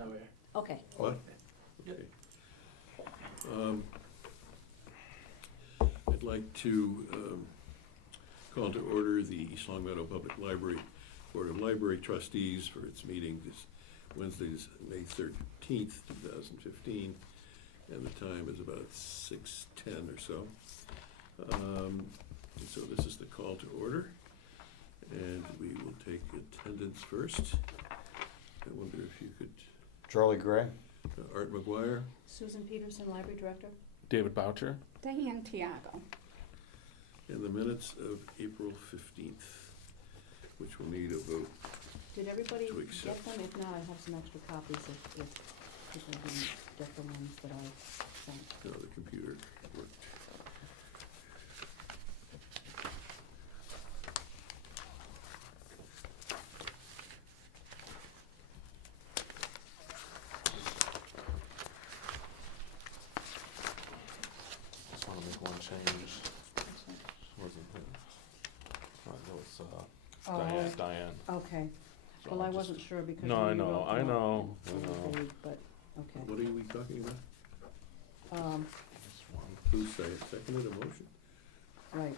Highway. Okay. What? Yep. Okay. I'd like to call to order the East Long Meadow Public Library Board of Library Trustees for its meeting this Wednesday, May 13th, 2015, and the time is about 6:10 or so. So this is the call to order, and we will take attendance first. I wonder if you could, Charlie Gray. Art McGuire, Susan Peterson, Library Director. David Boucher. Diane Tiago. and the minutes of April 15th, which will need a vote. Did everybody To get accept. them? If not, I have some extra copies if people didn't get the ones that I sent. No, the computer worked. Just want to make one change. Wasn't it? That was Oh, Diane. okay. So Well, I I'll wasn't just- sure because. No, when I you know, wrote I them up, know, it's I a little know. vague, but, okay. What are we talking about? Just one. Who seconded a motion? Right,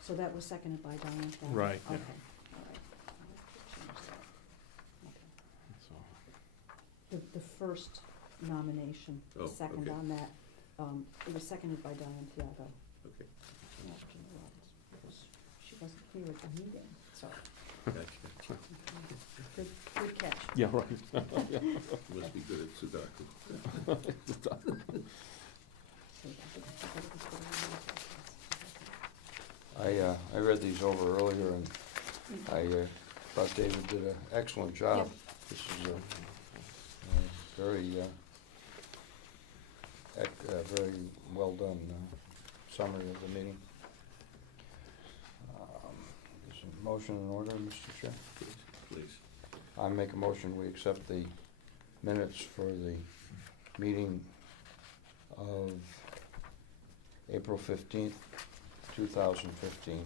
so that was seconded by Diane Tiago? Right, yeah. Okay, all right. I'll have to change that. Okay. So, The first nomination, the Oh, second okay. on that, it was seconded by Diane Tiago. Okay. Not Jeannie Robbins, because she wasn't here at the meeting, so, Gotcha. good catch. yeah, right. Must be good at Sudoku. So, I think everybody's put it on the I read these over earlier, and I thought David did an excellent job. This is a very, very well done summary of the meeting. Is a motion in order, Mr. Chair? Please. I make a motion, we accept the minutes for the meeting of April 15th, 2015.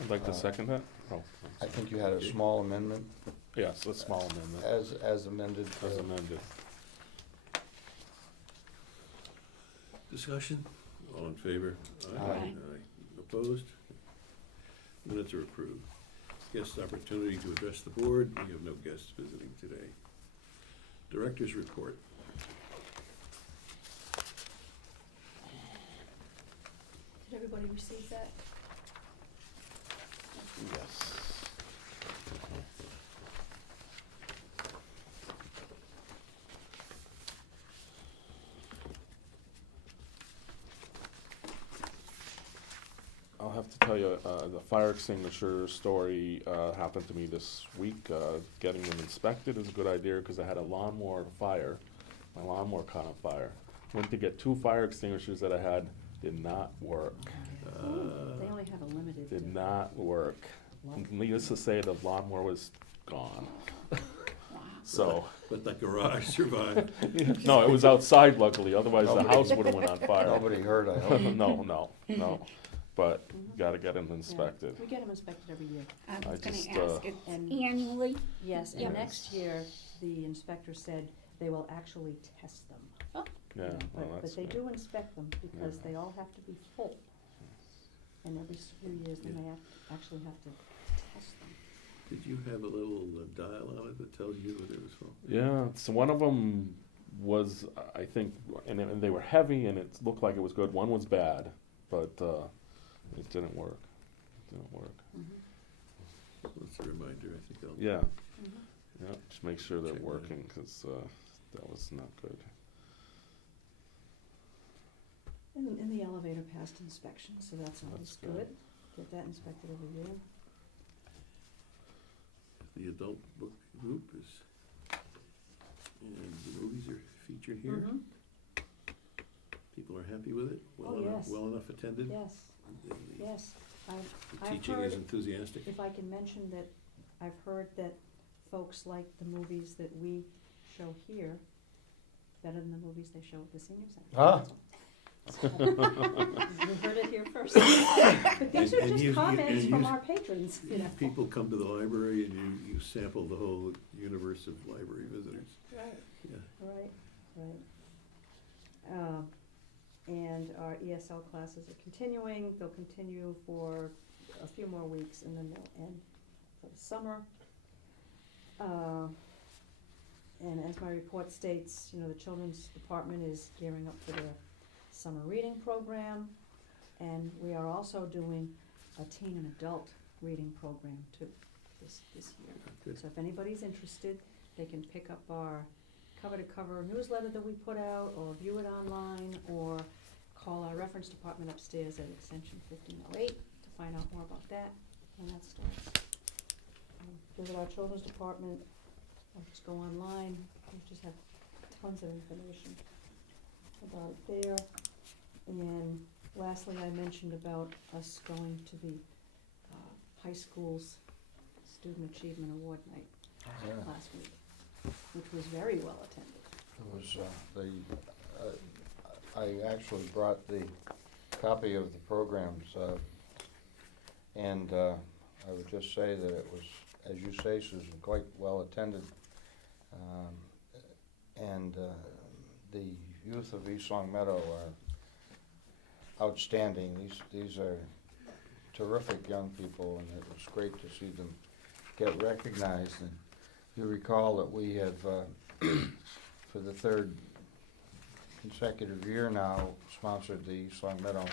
I'd like to second that. Oh, I think you had a small amendment yes, a small amendment as amended. as amended. Discussion? All in favor? Aye. Opposed? Minutes are approved. Guest opportunity to address the board. We have no guests visiting today. Director's report. Did everybody receive that? Yes. I'll have to tell you, the fire extinguisher story happened to me this week. Getting them inspected is a good idea because I had a lawnmower fire. My lawnmower caught on fire. Went to get 2 fire extinguishers that I had, did not work. They only have a limited. Did not work. Needless to say, the lawnmower was gone. So, But the garage survived. no, it was outside luckily, otherwise the house would have went on fire. Nobody heard, I hope. No, but gotta get them inspected. We get them inspected every year. I I was gonna just, ask, it's and- annually? Yes, and Yes. next year, the inspector said they will actually test them. Yeah, well, But that's they good. do inspect them because Yeah. they all have to be full. And every few years, they Yeah. may actually have to test them. Did you have a little dial on it that tells you that it was full? Yeah, so one of them was, I think, and they were heavy and it looked like it was good. One was bad, but it didn't work. That's a reminder, I think I'll. Yeah, Mhm. yeah, just make sure they're Check that. working because that was not good. And the elevator passed inspection, so that's always That's good. good. Get that inspected every year. The adult book group is, and the movies are featured here. Mhm. People are happy with it? Oh, yes. Well enough attended? Yes, The yes. the I've teaching heard- is enthusiastic? If I can mention that I've heard that folks like the movies that we show here better than the movies they show at the senior center. Ah. So, you heard it here first. But these are And just you- comments and from you- our patrons, you know. People come to the library and you sample the whole universe of library visitors. Right, Yeah. right. And our ESL classes are continuing. They'll continue for a few more weeks and then they'll end for the summer. And as my report states, you know, the children's department is gearing up for their summer reading program. And we are also doing a teen and adult reading program too, this year. Good. So if anybody's interested, they can pick up our cover-to-cover newsletter that we put out, or view it online, or call our reference department upstairs at extension 1508 to find out more about that when that starts. Visit our children's department, or just go online. We just have tons of information about it there. And lastly, I mentioned about us going to the high school's Student Achievement Award Night Yeah. last week, which was very well attended. It was, I actually brought the copy of the programs, and I would just say that it was, as you say, Susan, quite well attended. And the youth of East Long Meadow are outstanding. These are terrific young people, and it was great to see them get recognized. And you recall that we have, for the third consecutive year now, sponsored the East Long Meadow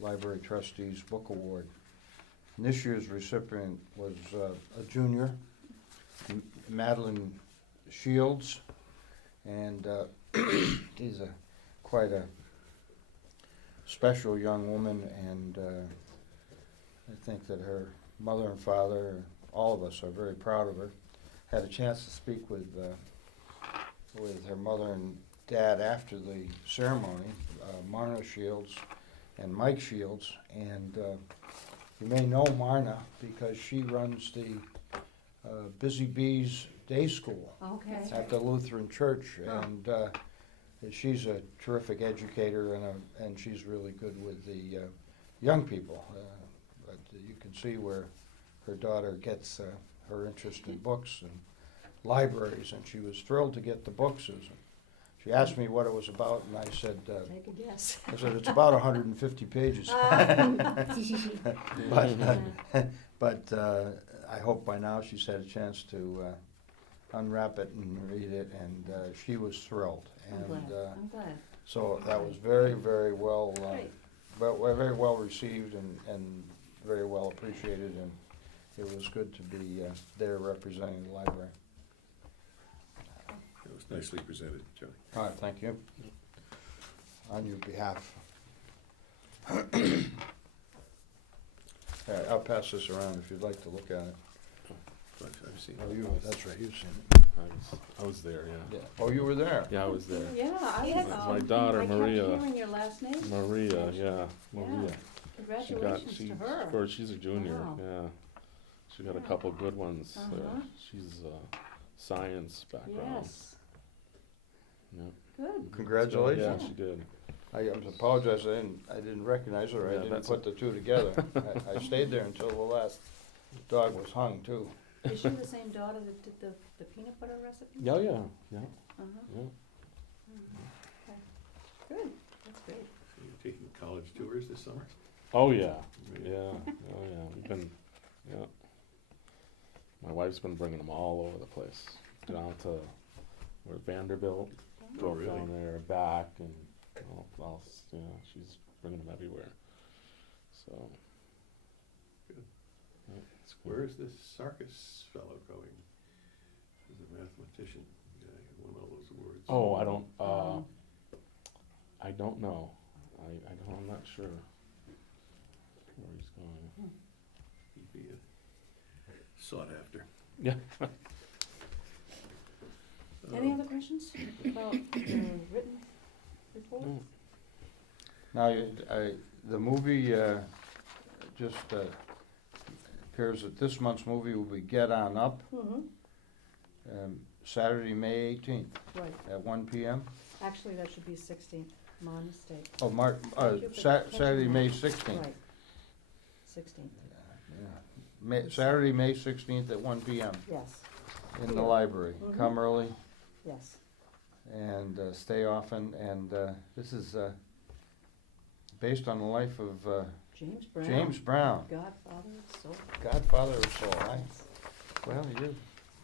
Library Trustees Book Award. And this year's recipient was a junior, Madeline Shields, and she's quite a special young woman, and I think that her mother and father, all of us, are very proud of her. Had a chance to speak with her mother and dad after the ceremony, Marna Shields and Mike Shields, and you may know Marna because she runs the Busy Bees Day School Okay. at the Lutheran Church, Oh. and she's a terrific educator, and she's really good with the young people. But you can see where her daughter gets her interest in books and libraries, and she was thrilled to get the books, Susan. She asked me what it was about, and I said, Take a guess. it's about 150 pages. But I hope by now she's had a chance to unwrap it and read it, and she was thrilled. I'm And glad, I'm glad. so that was very, very well, Great. very well received and very well appreciated, and it was good to be there representing the library. It was nicely presented, Joey. All right, thank you. On your behalf. I'll pass this around if you'd like to look at it. I've seen Oh, it. that's right, you've seen it. I was there, yeah. Yeah. Oh, you were there? Yeah, I was there. Yeah, I It had, was my daughter, Maria. I kept hearing your last name. Maria, yeah, Maria. Congratulations to her. She's a junior, Wow. yeah. She got a Yeah. couple good ones. Uh-huh. She's science background. Yes, Yep. good. Congratulations. Yeah, she did. I apologize, I didn't recognize her, I Yeah, didn't that's put the two together. I stayed there until the last dog was hung, too. Is she the same daughter that did the peanut butter recipe? Yeah, yeah, yeah, Uh-huh. yeah. Okay. Good, that's great. So you're taking college tours this summer? Oh, yeah, yeah, oh, yeah, we've been, yeah. My wife's been bringing them all over the place, down to where Vanderbilt, Oh, really? down there, back, and all else, yeah, she's bringing them everywhere, so. Good. Yeah, it's good. Where is this Sarkis fellow going? He's a mathematician, guy who won all those awards. Oh, Um, I don't know, I'm not sure where he's going. He'd be sought after. Yeah. Any other questions about the written report? No. Now, the movie just appears that this month's movie will be Get On Up, Mm-hmm, Saturday, May 18th right. at 1 p.m. Actually, that should be 16th. my mistake. Oh, Thank you for Saturday, catching May that. 16th. Right, 16th, Saturday, May 16th at 1 PM yes, in the Here. library. Mhm. Come early yes. and stay often. And this is based on the life of James Brown. James Brown, Godfather of soul. Godfather of soul. Well,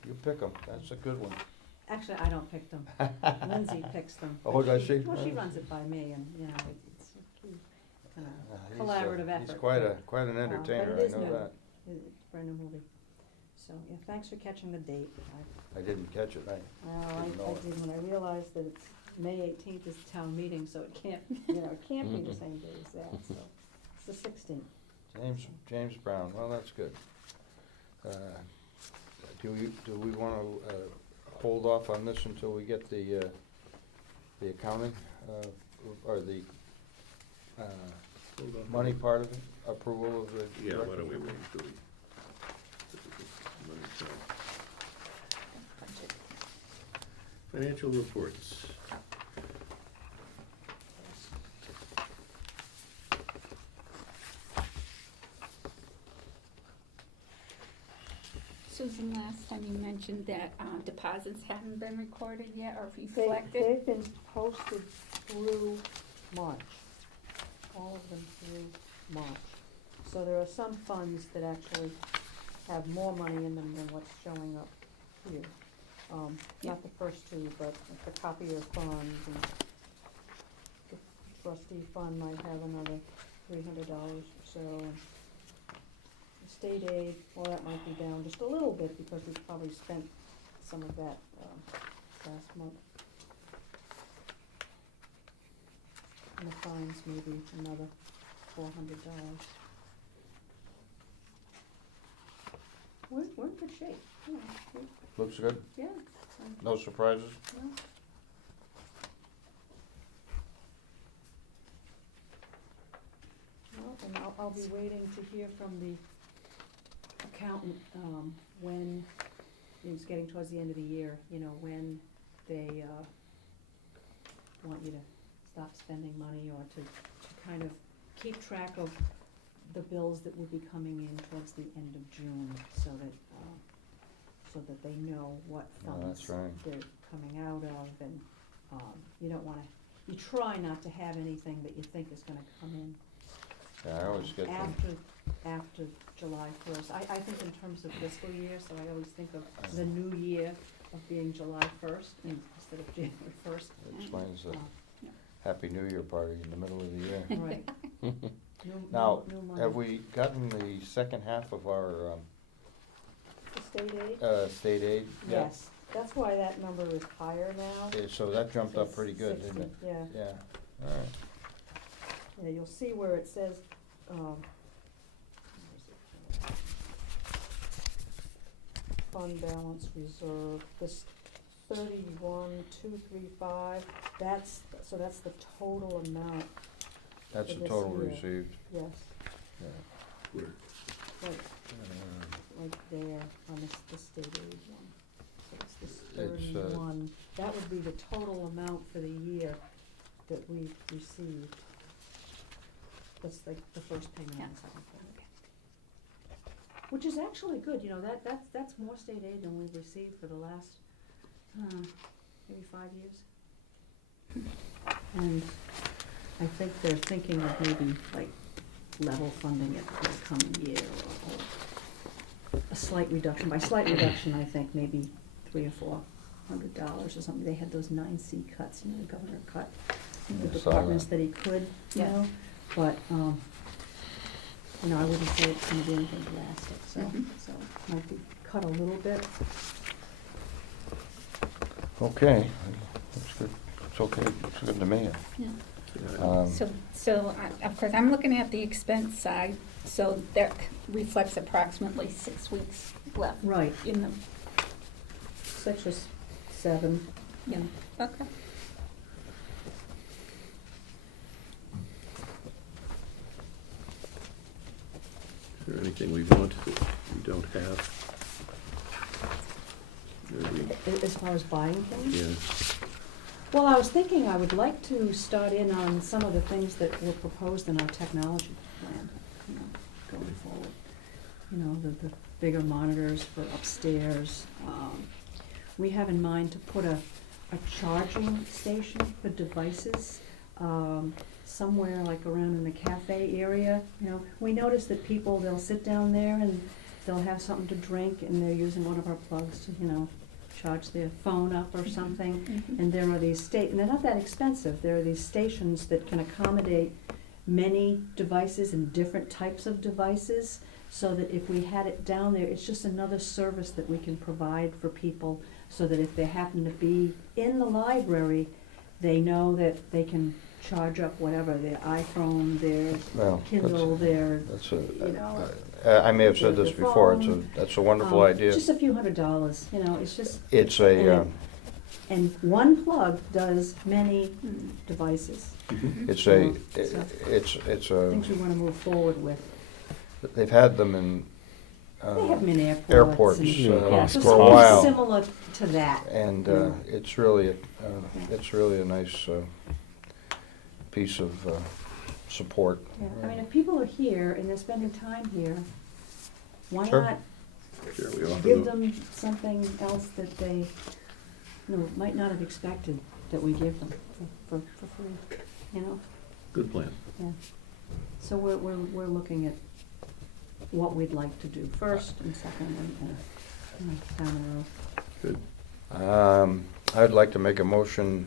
you pick 'em. That's a good one. Actually, I don't pick them. Lindsay picks them. Oh, but does she? Well, she runs it by me, and, you know, it's a key kind of He's, collaborative effort. He's quite an but entertainer, it I is know new. that. It's a brand new movie. So, yeah, thanks for catching the date. I didn't catch it. I Didn't know it. did when I realized that it's May 18th is the town meeting, so it can't, it can't be the same day as that, so. It's the 16th. James Brown, well, that's good. Do we wanna hold off on this until we get the accounting, or the Hold on. money part of it, approval of the? Yeah, why director's don't we wait report? until we. money time. Financial reports. Susan, last time you mentioned that deposits hadn't been recorded yet or They've reflected. been posted through March, all of them through March. So there are some funds that actually have more money in them than what's showing up here. Not the first two, but the copier fund and the trustee fund might have another $300 or so. And the state aid, well, that might be down just a little bit because we probably spent some of that last month. And the fines maybe another $400. We're in good shape, yeah, Looks good, yeah. no surprises? No. Well, and I'll be waiting to hear from the accountant, when, it's getting towards the end of the year, when they, want you to stop spending money or to kind of keep track of the bills that will be coming in towards the end of June, so that they know what Oh, funds that's right. they're coming out of, and, you don't wanna, you try not to have anything that you think is gonna come in Yeah, I always get them. after July 1st. I think in terms of fiscal year, so I always think of the new year of being July 1st instead of January 1st. Explains the Yeah. Happy New Year party in the middle of the year. Right. Now, New money. have we gotten the second half of our The state aid? state aid yet? Yes, that's why that number is higher now. Okay, so that jumped up It's pretty good, didn't it? 60, yeah. Yeah, all right. Yeah, you'll see where it says, where is it? Fund balance reserve, this 31,235, that's the total amount, That's For the this total year. received, yes, yeah. Where? right, right there on the state aid one. So it's this It's, 31, that would be the total amount for the year that we've received. That's like the first payment and the second payment. Which is actually good, that's more state aid than we've received for the last, maybe 5 years. And I think they're thinking of maybe like level funding it for the coming year or a slight reduction. By slight reduction, I think maybe $300 or $400 or something. They had those 9C cuts, the governor cut the Yeah, I saw departments that. that he could, Yeah. but, I wouldn't say it's gonna be anything drastic, so it might be cut a little bit. Okay, that's good, it's okay, it's good to me. Yeah. Um, So, of course, I'm looking at the expense side, so that reflects approximately 6 weeks left Right, in the, 6 or 7. okay. Is there anything we want that we don't have? Maybe, As far as buying things? yeah, Well, I was thinking I would like to start in on some of the things that were proposed in our technology plan, you know, going forward. You know, the bigger monitors for upstairs. We have in mind to put a charging station for devices, somewhere like around in the cafe area, you know. We notice that people, they'll sit down there and they'll have something to drink and they're using one of our plugs to, you know, charge their phone up or something. And there are these and they're not that expensive. There are these stations that can accommodate many devices and different types of devices, so that if we had it down there, it's just another service that we can provide for people, so that if they happen to be in the library, they know that they can charge up whatever, their iPhone, their Well, Kindle, their, that's you know. I may have said this The before, phone, that's a wonderful idea. Just a few $100s, you know, it's just, It's a, and one plug does many devices. it's a, So- it's a, Things we wanna move forward with. they've had them in, They have them in airports. airports, and- Yeah, yeah, for so a something while. similar to that. and Yeah. it's really, a nice piece of support. Yeah, I mean, if people are here and they're spending time here, why Sure. not Sure, we offer give them. them something else that they, you know, might not have expected that we give them for free, you know? Good plan. So we're looking at what we'd like to do first and second and, you know, down the road. I'd like to make a motion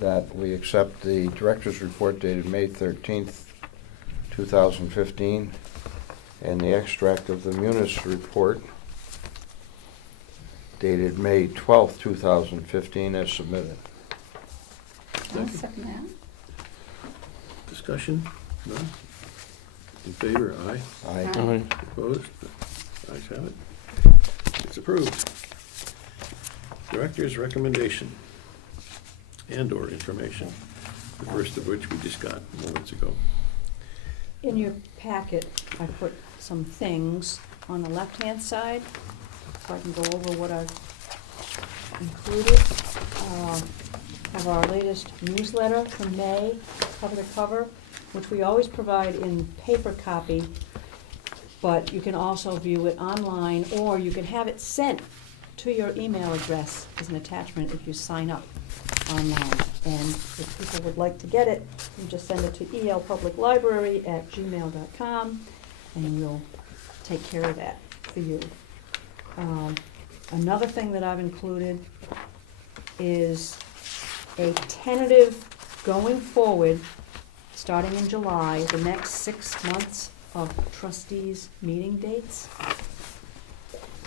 that we accept the director's report dated May 13th, 2015, and the extract of the Munis report dated May 12th, 2015, as submitted. I'll second that. Discussion? None? In favor? Aye. Aye. Aye. Opposed? Ayes have it. It's approved. Director's recommendation and/or information, the first of which we just got moments ago. In your packet, I put some things on the left-hand side, so I can go over what I've included. Have our latest newsletter from May, cover to cover, which we always provide in paper copy, but you can also view it online, or you can have it sent to your email address as an attachment if you sign up online. And if people would like to get it, you just send it to elpubliclibrary@gmail.com, and we'll take care of that for you. Another thing that I've included is a tentative going forward, starting in July, the next 6 months of trustees' meeting dates.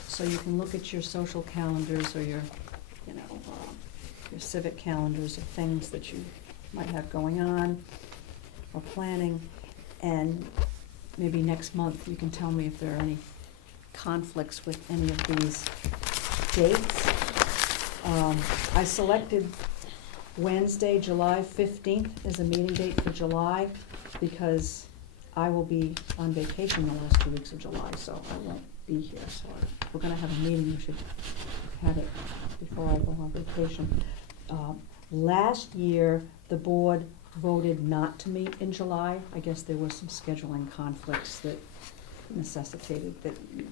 So you can look at your social calendars or your, you know, your civic calendars of things that you might have going on or planning. And maybe next month you can tell me if there are any conflicts with any of these dates. I selected Wednesday, July 15th as a meeting date for July, because I will be on vacation the last 2 weeks of July, so I won't be here. So if we're gonna have a meeting, we should have it before I go on vacation. Last year, the board voted not to meet in July. I guess there were some scheduling conflicts that necessitated that, you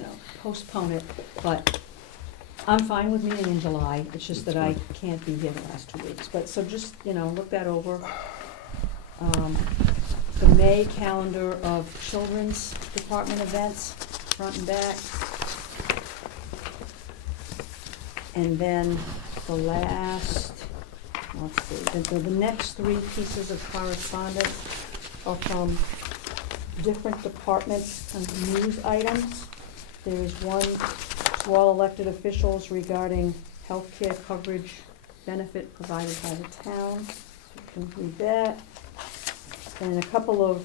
know, postpone it, but I'm fine with meeting in July. It's just that I can't be here the last 2 weeks, but, so just, you know, look that over. The May calendar of children's department events, front and back. And then the last, let's see, the next 3 pieces of correspondence are from different departments and news items. There is one to all elected officials regarding healthcare coverage benefit provided by the town. You can read that. And a couple of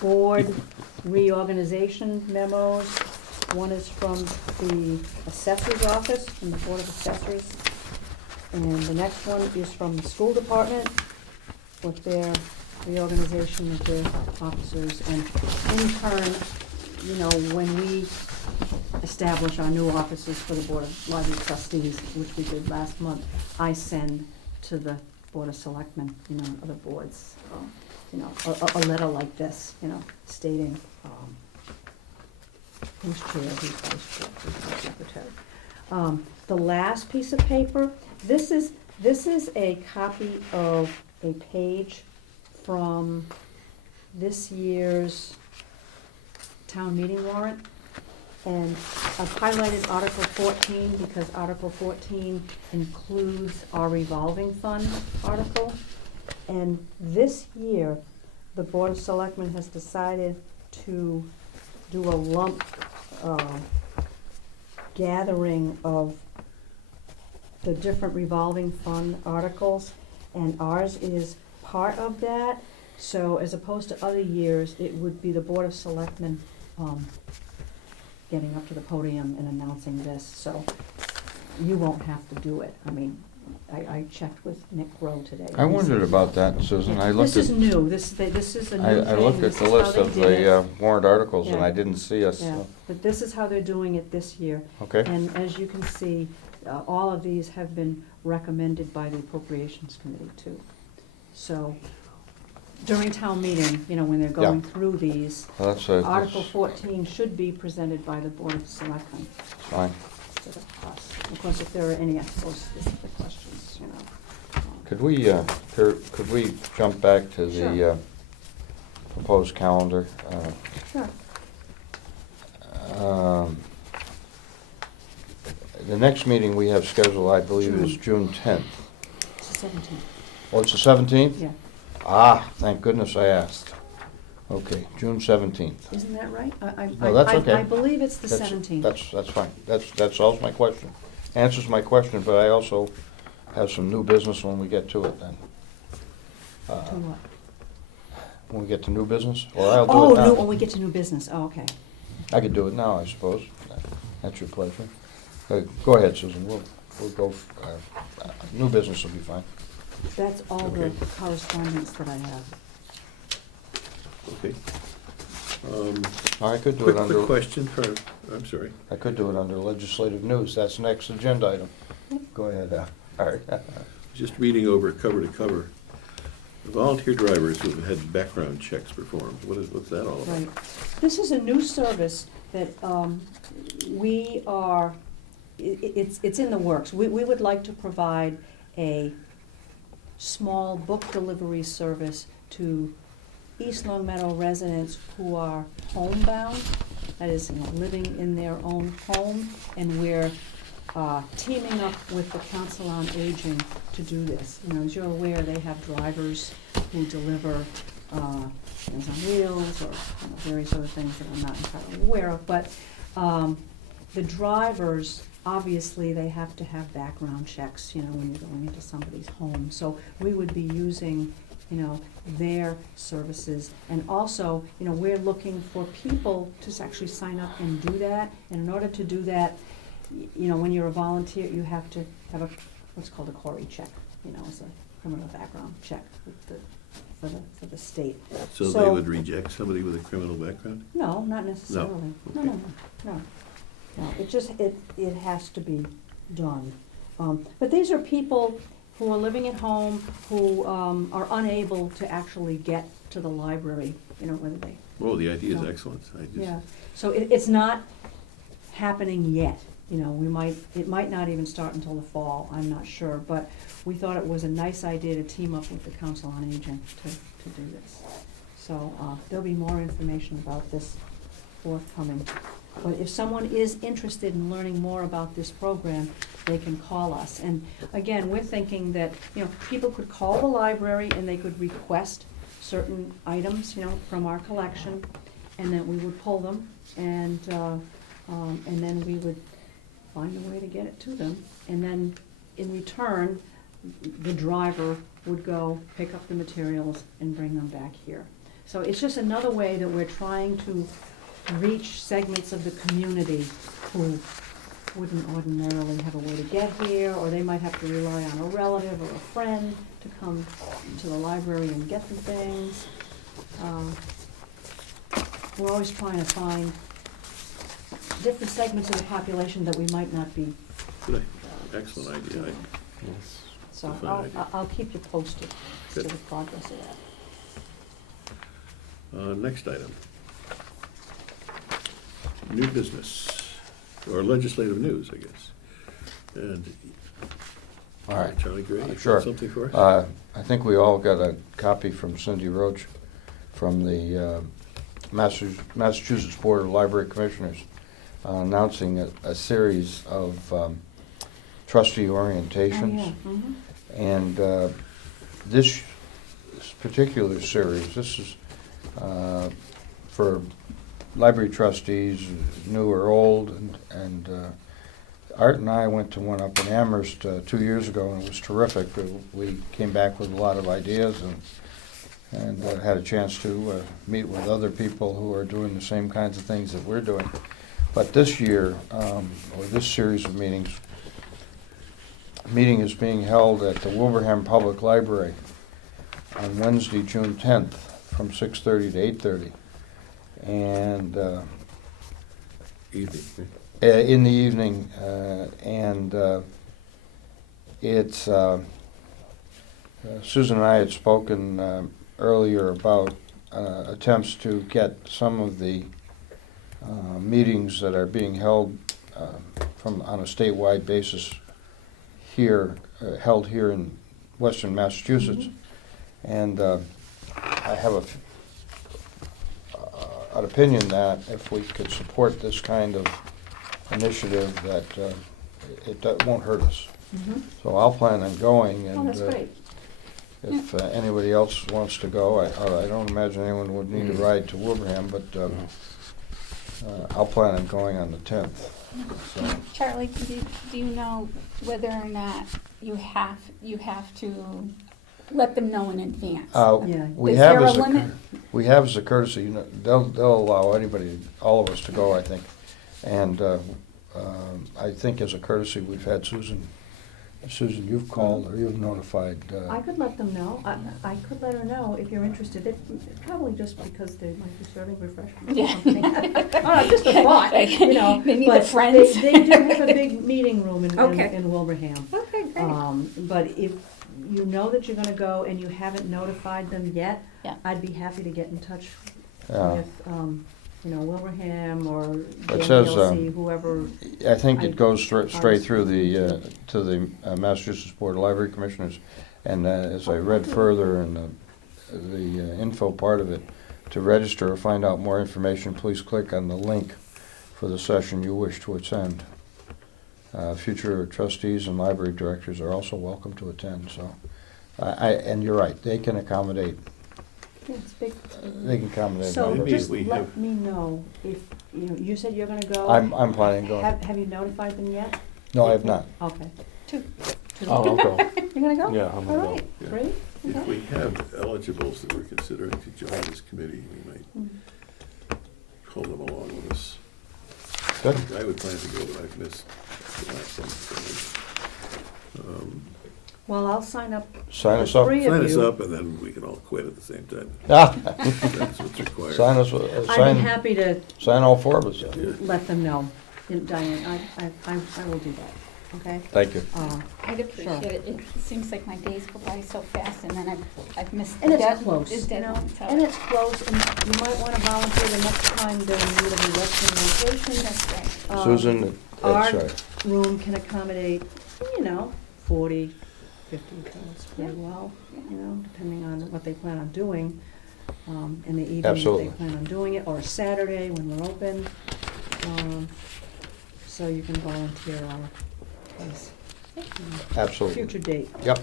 board reorganization memos. One is from the assessor's office, from the Board of Assessors. And the next one is from the school department with their reorganization of their officers. And in turn, you know, when we establish our new officers for the Board of Library Trustees, which we did last month, I send to the Board of Selectmen, you know, and other boards, you know, a letter like this, you know, stating, who's chair, who's vice chair, who's secretary. The last piece of paper, this is a copy of a page from this year's town meeting warrant. And I've highlighted Article 14 because Article 14 includes our revolving fund article. And this year, the Board of Selectmen has decided to do a lump gathering of the different revolving fund articles, and ours is part of that. So as opposed to other years, it would be the Board of Selectmen getting up to the podium and announcing this, so you won't have to do it. I mean, I checked with Nick Rowe today. I wondered about that, Susan. I looked This at, is new, this is a new thing. I looked at This the is how list they of did it. the warrant articles, and Yeah. I didn't see us. Yeah, but this is how they're doing it this year. Okay, And as you can see, all of these have been recommended by the Appropriations Committee too. So during town meeting, you know, when they're going through these, well, that's Article 14 should be presented by the Board of Selectmen fine. instead of us. Of course, if there are any, I suppose, specific questions, you know. Could we jump back to the Sure. proposed calendar? Sure. The next meeting we have scheduled, I believe, is June 10th. It's the 17th, Oh, it's the 17th? yeah. Ah, thank goodness I asked. Okay, June 17th. Isn't that right? No, that's okay. I believe it's the That's- 17th. That's fine. That solves my question. Answers my question, but I also have some new business when we get to it then. To what? When we get to new business, or I'll do Oh, it now. when we get to new business, oh, okay. I could do it now, I suppose. That's your pleasure. Go ahead, Susan, we'll go, new business will be fine. That's all the Okay. correspondence that I have. Okay. I could do it under, Quick question for, I'm sorry. I could do it under legislative news, that's the next agenda item. Go ahead, Art. Just reading over cover to cover, volunteer drivers who have had background checks performed, what's that all about? Right. This is a new service that we are, it's in the works. We would like to provide a small book delivery service to East Long Meadow residents who are homebound, that is, you know, living in their own home, and we're teaming up with the Council on Aging to do this. You know, as you're aware, they have drivers who deliver Meals on Wheels or, you know, various other things that I'm not entirely aware of, but the drivers, obviously, they have to have background checks, you know, when you're going into somebody's home. So we would be using, you know, their services. And also, you know, we're looking for people to actually sign up and do that. And in order to do that, you know, when you're a volunteer, you have to have what's called a Corey check, you know, it's a criminal background check with for the state. So they So- would reject somebody with a criminal background? No, not necessarily. No, no, no, no. No, it just, it has to be done. But these are people who are living at home, who are unable to actually get to the library, you know, whether they, Oh, the idea is No. excellent. I just, yeah. So it's not happening yet, you know, it might not even start until the fall, I'm not sure. But we thought it was a nice idea to team up with the Council on Aging to do this. So there'll be more information about this forthcoming. But if someone is interested in learning more about this program, they can call us. And again, we're thinking that, you know, people could call the library and they could request certain items, you know, from our collection, and then we would pull them, and then we would find a way to get it to them. And then in return, the driver would go pick up the materials and bring them back here. So it's just another way that we're trying to reach segments of the community who wouldn't ordinarily have a way to get here, or they might have to rely on a relative or a friend to come to the library and get the things. We're always trying to find different segments of the population that we might not be. good, excellent idea. Yes. So That's a fine I'll, idea. I'll keep you posted as to Good. the progress of that. Next item. New business, or legislative news, I guess. And, All right. Charlie Gray, you got Sure. something for us? I think we all got a copy from Cindy Roach from the Massachusetts Board of Library Commissioners announcing a series of trustee orientations. Oh, yeah. And this particular series, this is for library trustees, new or old, and Art and I went to one up in Amherst 2 years ago, and it was terrific. We came back with a lot of ideas and had a chance to meet with other people who are doing the same kinds of things that we're doing. But this year, or this series of meeting is being held at the Wilbraham Public Library on Wednesday, June 10th, from 6:30 to 8:30. And Evening. in the evening, and it's Susan and I had spoken earlier about attempts to get some of the meetings that are being held on a statewide basis here, held here in Western Massachusetts. And I have an opinion that if we could support this kind of initiative, that it won't hurt us. Mhm. So I'll plan on going, Oh, and that's great. if anybody else wants to go, I don't imagine anyone would need a ride to Wilbraham, but I'll plan on going on the 10th. So, Charlie, do you know whether or not you have to let them know in advance? Yeah. we Is have there a as a limit? we have as a courtesy, you know, they'll allow anybody, all of us, to go, I think. And I think as a courtesy, we've had Susan, you've called or you've notified. I could let them know. I could let her know if you're interested. Probably just because they might be serving refreshments or Yeah. something. Oh, just a thought, you know. They need the but friends. They do have a big meeting room Okay. in Wilbraham. Okay, great. But if you know that you're gonna go and you haven't notified them yet, Yeah. I'd be happy to get in touch Yeah. with, Wilbraham or It says, DLC, whoever. I think it goes straight Ours. through to the Massachusetts Board of Library Commissioners. And as I read further in the info part of it, to register or find out more information, please click on the link for the session you wish to attend. Future trustees and library directors are also welcome to attend, so. And you're right, they can accommodate, Yeah, it's big. So Maybe just if we let have- me know if, you said you're gonna go. I'm planning to go. Have you notified them yet? No, I have not. Okay. Two. I'll go. You're gonna go? Yeah, I'm All gonna go. right, Yeah. great. If Okay. we have eligibles that we're considering to join this committee, we might Mhm. pull them along with us. Good. I would plan to go, but I've missed the last one. Well, I'll sign up. Sign the us up. three of Sign us you. up and then we can all quit at the same time. Ah, That's what's required. sign us, I'd be sign, happy to sign all four of us. Yeah. let them know. Diane, I will do that, okay? Thank you. I'd appreciate it. It seems like my days go by so fast, and then I've missed And the it's close, the you know, deadline, so- and it's close, and you might wanna volunteer the next time they're in need of a Western location. That's right. Susan, our- sorry. Room can accommodate, 40, 50 adults pretty well, depending on what they plan on doing. In the evening, if Absolutely. they plan on doing it, or a Saturday when we're open. So you can volunteer our place. Absolutely. Future date. Yep,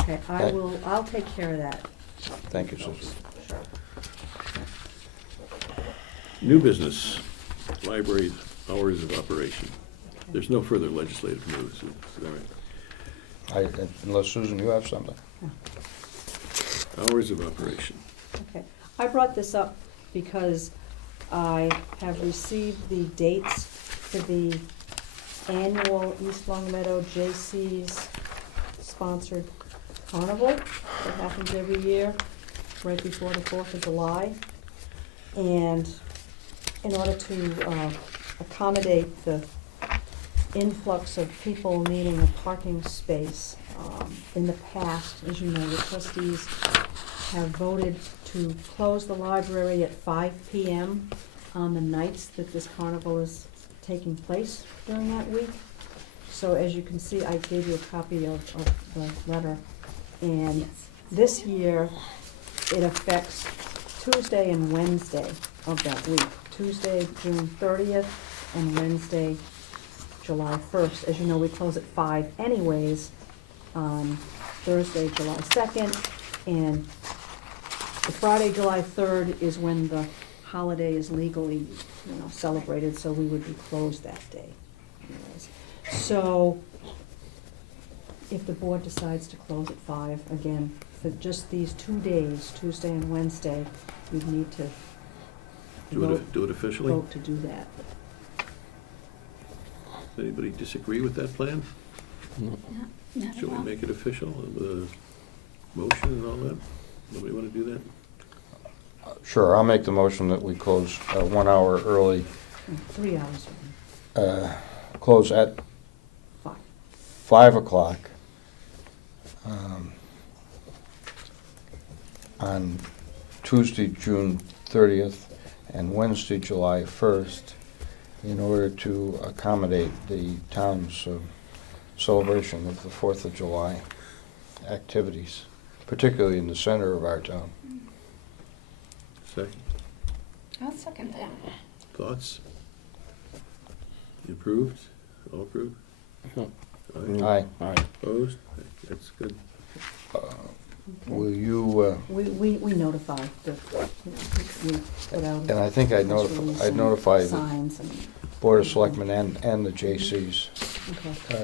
Okay, Thank- I'll take care of that. thank you, Susan. Sure. New business, library hours of operation. There's no further legislative news, is that right? Unless, Susan, you have something. Hours of operation. Okay, I brought this up because I have received the dates for the annual East Long Meadow J.C.'s sponsored carnival that happens every year, right before the 4th of July. And in order to accommodate the influx of people needing a parking space. In the past, as you know, the trustees have voted to close the library at 5 p.m. on the nights that this carnival is taking place during that week. So as you can see, I gave you a copy of the letter. And this year, it affects Tuesday and Wednesday of that week. Tuesday, June 30th, and Wednesday, July 1st. As you know, we close at 5 anyways on Thursday, July 2nd, and the Friday, July 3rd is when the holiday is legally, celebrated, so we would be closed that day anyways. So if the board decides to close at 5, again, for just these 2 days, Tuesday and Wednesday, you'd need to Do it officially? vote to do that. Does anybody disagree with that plan? Not at Should all. we make it official with a motion and all that? Nobody want to do that? Sure, I'll make the motion that we close 1 hour early, 3 hours, close at 5. 5 o'clock on Tuesday, June 30th, and Wednesday, July 1st, in order to accommodate the town's celebration of the 4th of July activities, particularly in the center of our town. Second, I'll second that. thoughts? You approved? All approved? No. Aye. Aye. Aye. Opposed? That's good. Will you, We notify the, we put out. and I think I'd press release I'd and notify the Signs and, Board of Selectmen and the J.C.'s, okay.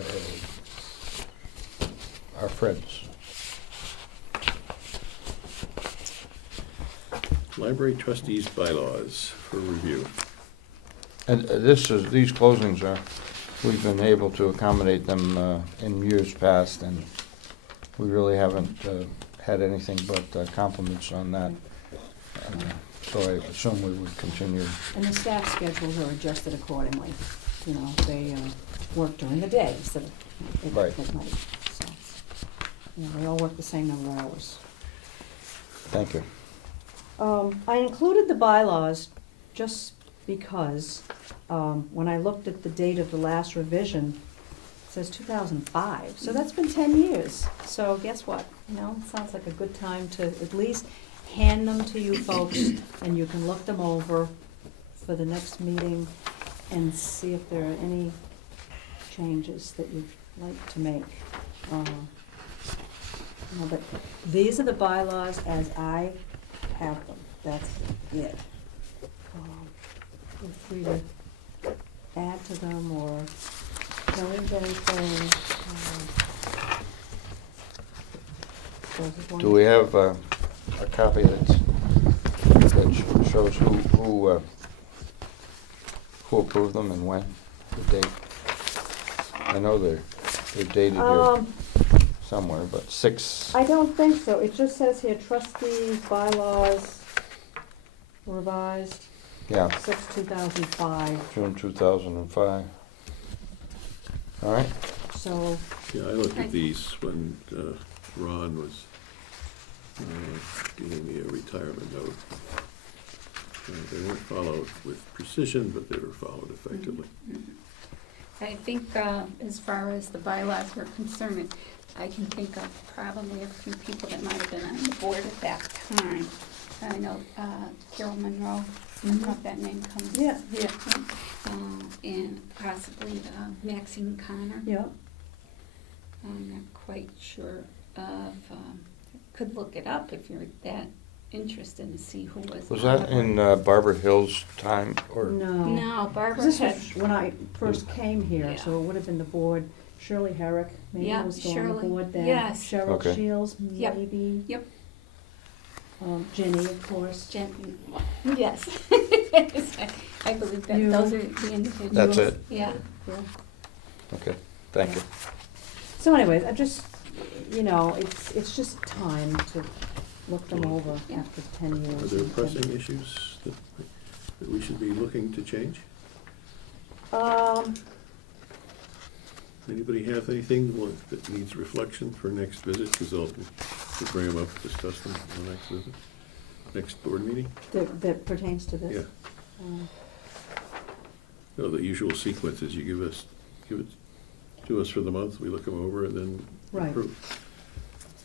our friends. Library trustees bylaws for review. And these closings are, we've been able to accommodate them in years past, and we really haven't had anything but compliments on that. So I assume we would continue. And the staff schedules are adjusted accordingly, they work during the day instead of Right. at night, so, they all work the same number of hours. Thank you. I included the bylaws just because, when I looked at the date of the last revision, it says 2005, so that's been 10 years. So guess what, it sounds like a good time to at least hand them to you folks, and you can look them over for the next meeting and see if there are any changes that you'd like to make. But these are the bylaws as I have them, that's it. Feel free to add to them or change anything. Do we have a copy that shows who approved them and when, the date? I know they're dated here somewhere, but 6. I don't think so, it just says here trustees, bylaws, revised, Yeah, 6/2005, June 2005. All right. so, Yeah, I looked at these when Ron was giving me a retirement note. They weren't followed with precision, but they were followed effectively. I think, as far as the bylaws were concerned, I can think of probably a few people that might have been on the board at that time. I know, Carol Monroe, I don't know if that name comes. yeah, And possibly, Maxine Connor. yeah. I'm not quite sure of, could look it up if you're that interested to see who was. Was on that the board. in Barbara Hill's time, or? No. No, Barbara This had, was when I first came here, Yeah. so it would have been the board. Shirley Herrick maybe Yeah, was still on the Shirley. board then. Yes. Cheryl Okay. Shields, Yep. maybe. Yep. Ginny, of course. yes. I believe that You. those are the individuals. That's it? Yeah. Yeah. Okay, thank you. So anyways, I just, it's just time to look them over Yeah. after 10 years. Are there and to- pressing issues that we should be looking to change? Anybody have anything that needs reflection for next visit? Because we'll bring them up, discuss them on the next visit, next board meeting. That pertains to this? Yeah. Um, No, the usual sequence is you give it to us for the month, we look them over and then Right. approve.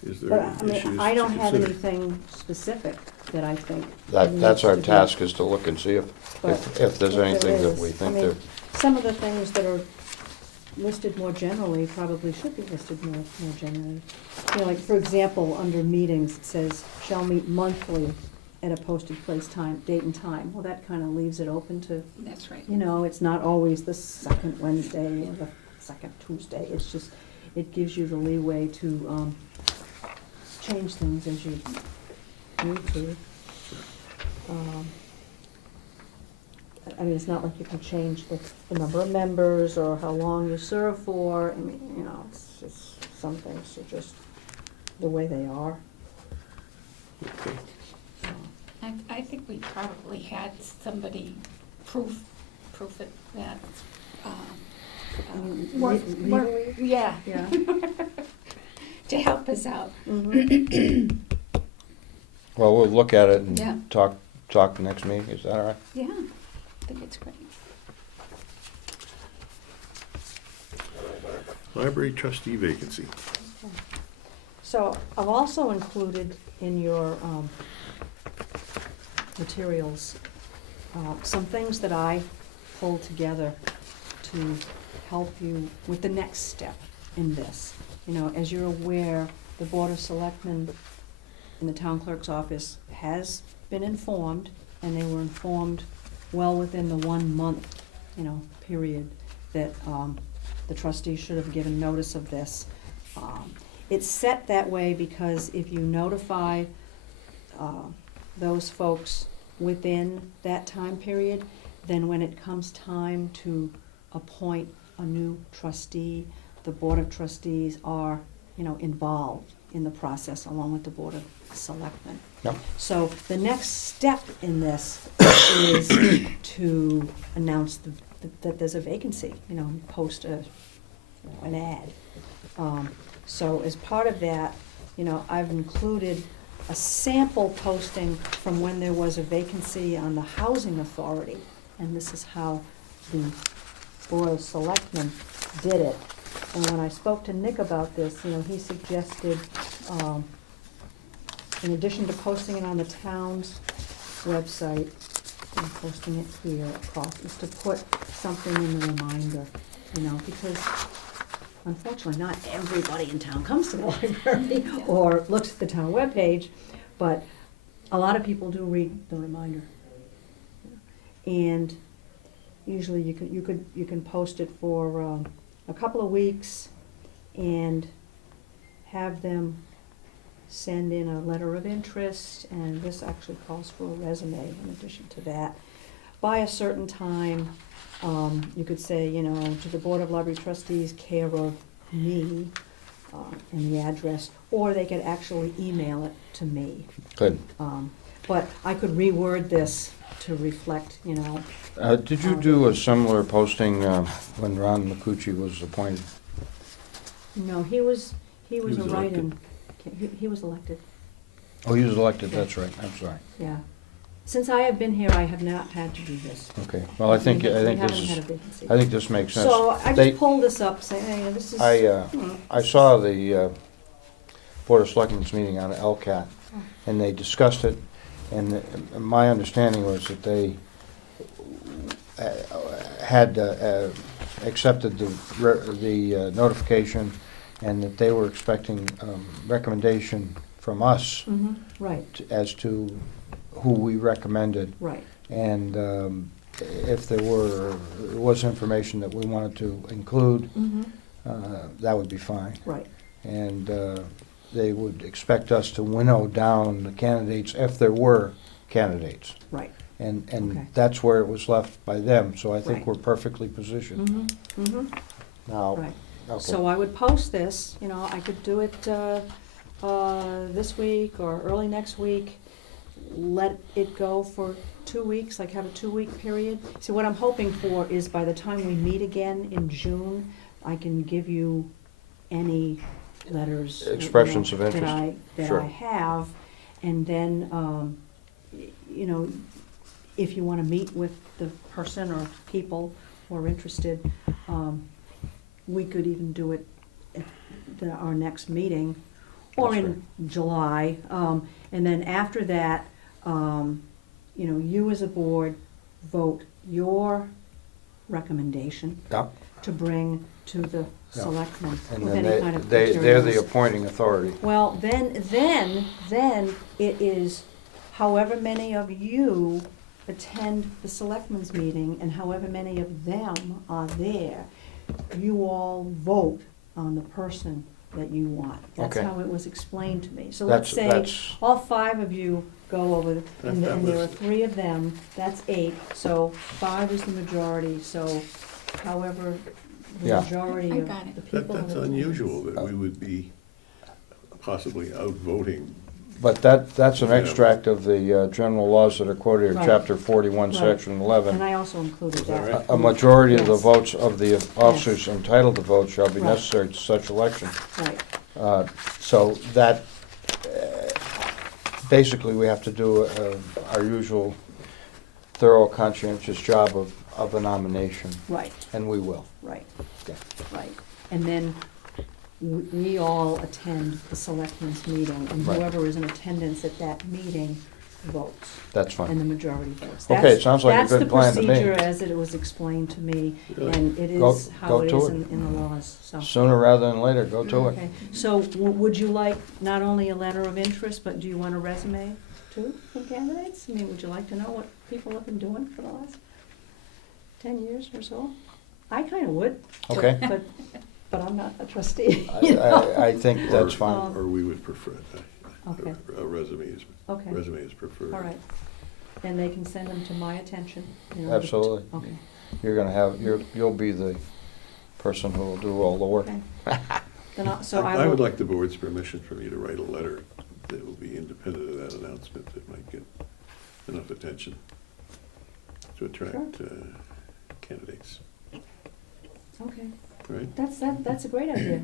Is there But, any I mean, issues I to don't have consider? anything specific that I think. That's needs our to be- task, is to look and see if but there's if there anything that is, we I think mean, there. Some of the things that are listed more generally probably should be listed more generally. You know, like, for example, under meetings, it says, shall meet monthly at a posted place, time, date and time. Well, that kind of leaves it open to, That's right. you know, it's not always the second Wednesday or the second Tuesday. It's just, it gives you the leeway to, change things as you need to. I mean, it's not like you can change the number of members or how long you serve for. I mean, you know, it's just, some things are just the way they are. Okay. I think we probably had somebody proof it that, I mean, work- work- legally? yeah, Yeah. to help us out. Mhm. Well, we'll look at it and Yeah. talk next meeting, is that all right? Yeah, I think it's great. Library trustee vacancy. So I've also included in your materials some things that I pulled together to help you with the next step in this. You know, as you're aware, the Board of Selectmen in the town clerk's office has been informed, and they were informed well within the 1 month, you know, period that the trustees should have given notice of this. It's set that way because if you notify those folks within that time period, then when it comes time to appoint a new trustee, the Board of Trustees are, you know, involved in the process along with the Board of Selectmen. Yep. So the next step in this is to announce that there's a vacancy, you know, post an ad. So as part of that, you know, I've included a sample posting from when there was a vacancy on the Housing Authority, and this is how the Board of Selectmen did it. And when I spoke to Nick about this, you know, he suggested, in addition to posting it on the town's website, and posting it here across, is to put something in the reminder, you know, because unfortunately, not everybody in town comes to the library or looks at the town webpage, but a lot of people do read the reminder. And usually you can post it for a couple of weeks and have them send in a letter of interest, and this actually calls for a resume in addition to that. By a certain time, you could say, you know, to the Board of Library Trustees, care of me, and the address, or they could actually email it to me. Good. But I could reword this to reflect, you know. Did you do a similar posting when Ron McCucci was appointed? No, he was a was elected. write-in, he was elected, Oh, he was elected, that's right, I'm sorry. yeah. Since I have been here, I have not had to do this. Okay, well, I think We this haven't had a is, vacancy. I think this makes sense. So I They- just pulled this up, saying, hey, this is. I saw the Board of Selectmen's meeting on LCAT, and they discussed it, and my understanding was that they had accepted the notification, and that they were expecting recommendation from us Right, as to who we recommended. right, And if there was information that we wanted to include, that would be fine. right, And they would expect us to winnow down the candidates if there were candidates. right. And Okay. that's where it was left by them, so I think Right. we're perfectly positioned. Now, Right. okay. So I would post this, you know, I could do it this week or early next week. Let it go for 2 weeks, like have a 2-week period. See, what I'm hoping for is by the time we meet again in June, I can give you any letters. Expressions of interest. That Sure. I have, and then, you know, if you wanna meet with the person or people who are interested, we could even do it at our next meeting, or That's in July, and then after that, you know, you as a board vote your recommendation Yeah. to bring to the Yeah. selectmen And with then any kind of they're the materials. appointing authority. Well, then it is however many of you attend the selectmen's meeting and however many of them are there, you all vote on the person that you want. That's Okay. how it was explained to me. So let's say That's, all 5 of you go over, and That there was- are 3 of them, that's 8, so 5 is the majority, so however the Yeah. majority I of got it. the people. That's in unusual attendance. that we would be possibly outvoting. but that's an Yeah. extract of the general laws that are quoted in Right. chapter 41, Right. section 11. And I also included Is that that. right? A majority of the Yes. votes of the officers entitled to vote shall be Right. necessary to such election. Right, So that, basically, we have to do our usual thorough conscientious job of a nomination, right, and we will. right, Yeah. right. And then we all attend the selectmen's meeting, and Right. whoever is in attendance at that meeting votes, That's fine. and the majority votes. Okay, That's- it sounds like a good plan to me. That's the procedure as it was explained to me, Really? and it Go- is how go it to is it. in the laws, so. Sooner rather than later, go to it. Okay, so would you like not only a letter of interest, but do you want a resume too from candidates? I mean, would you like to know what people have been doing for the last 10 years or so? I kinda would, Okay? but I'm not a trustee. I think that's fine. Or we would prefer, Okay. a resume Okay, is preferred. all right. And they can send them to my attention, you know. Absolutely. Okay, You're gonna have, you'll be the person who will do all the work. okay. Then so I I would will, like the board's permission for me to write a letter that will be independent of that announcement, that might get enough attention to attract candidates, okay, right? that's a great idea.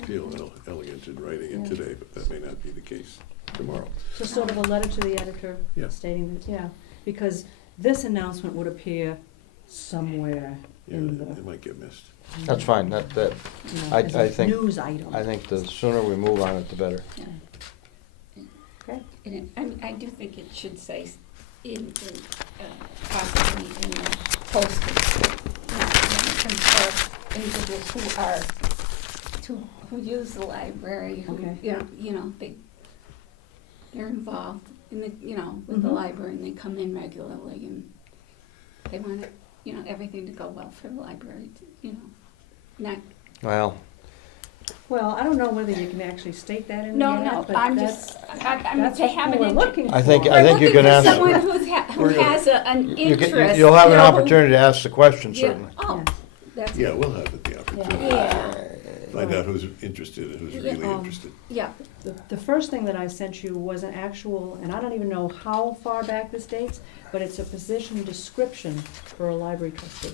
I feel elegant in writing it Yeah. today, but that may not be the case tomorrow. So sort of a letter to the editor Yeah. stating that, yeah, because this announcement would appear somewhere Yeah, in the, it might get missed. That's fine, that, you know, I as a think- news item. I think the sooner we move on it, the better. Yeah. Okay. And I do think it should say possibly in the postage, for individuals who use the library, who, Okay. they're involved in the, with the Mhm. library, and they come in regularly, and they want, everything to go well for the library, not, Well, Well, I don't know whether you can actually state that in the no, ad, no, but I'm that's, just, I mean, that's to have what an we're interest. looking for. I think you can ask- We're looking for someone who We're gonna- has an interest. you'll have an who- opportunity to ask the question, Yeah, certainly. oh, Yes. that's, Yeah, we'll have the opportunity. yeah, Find out who's interested and who's Yeah, really interested. yeah, The first thing that I sent you was an actual, and I don't even know how far back this dates, but it's a position description for a library trustee.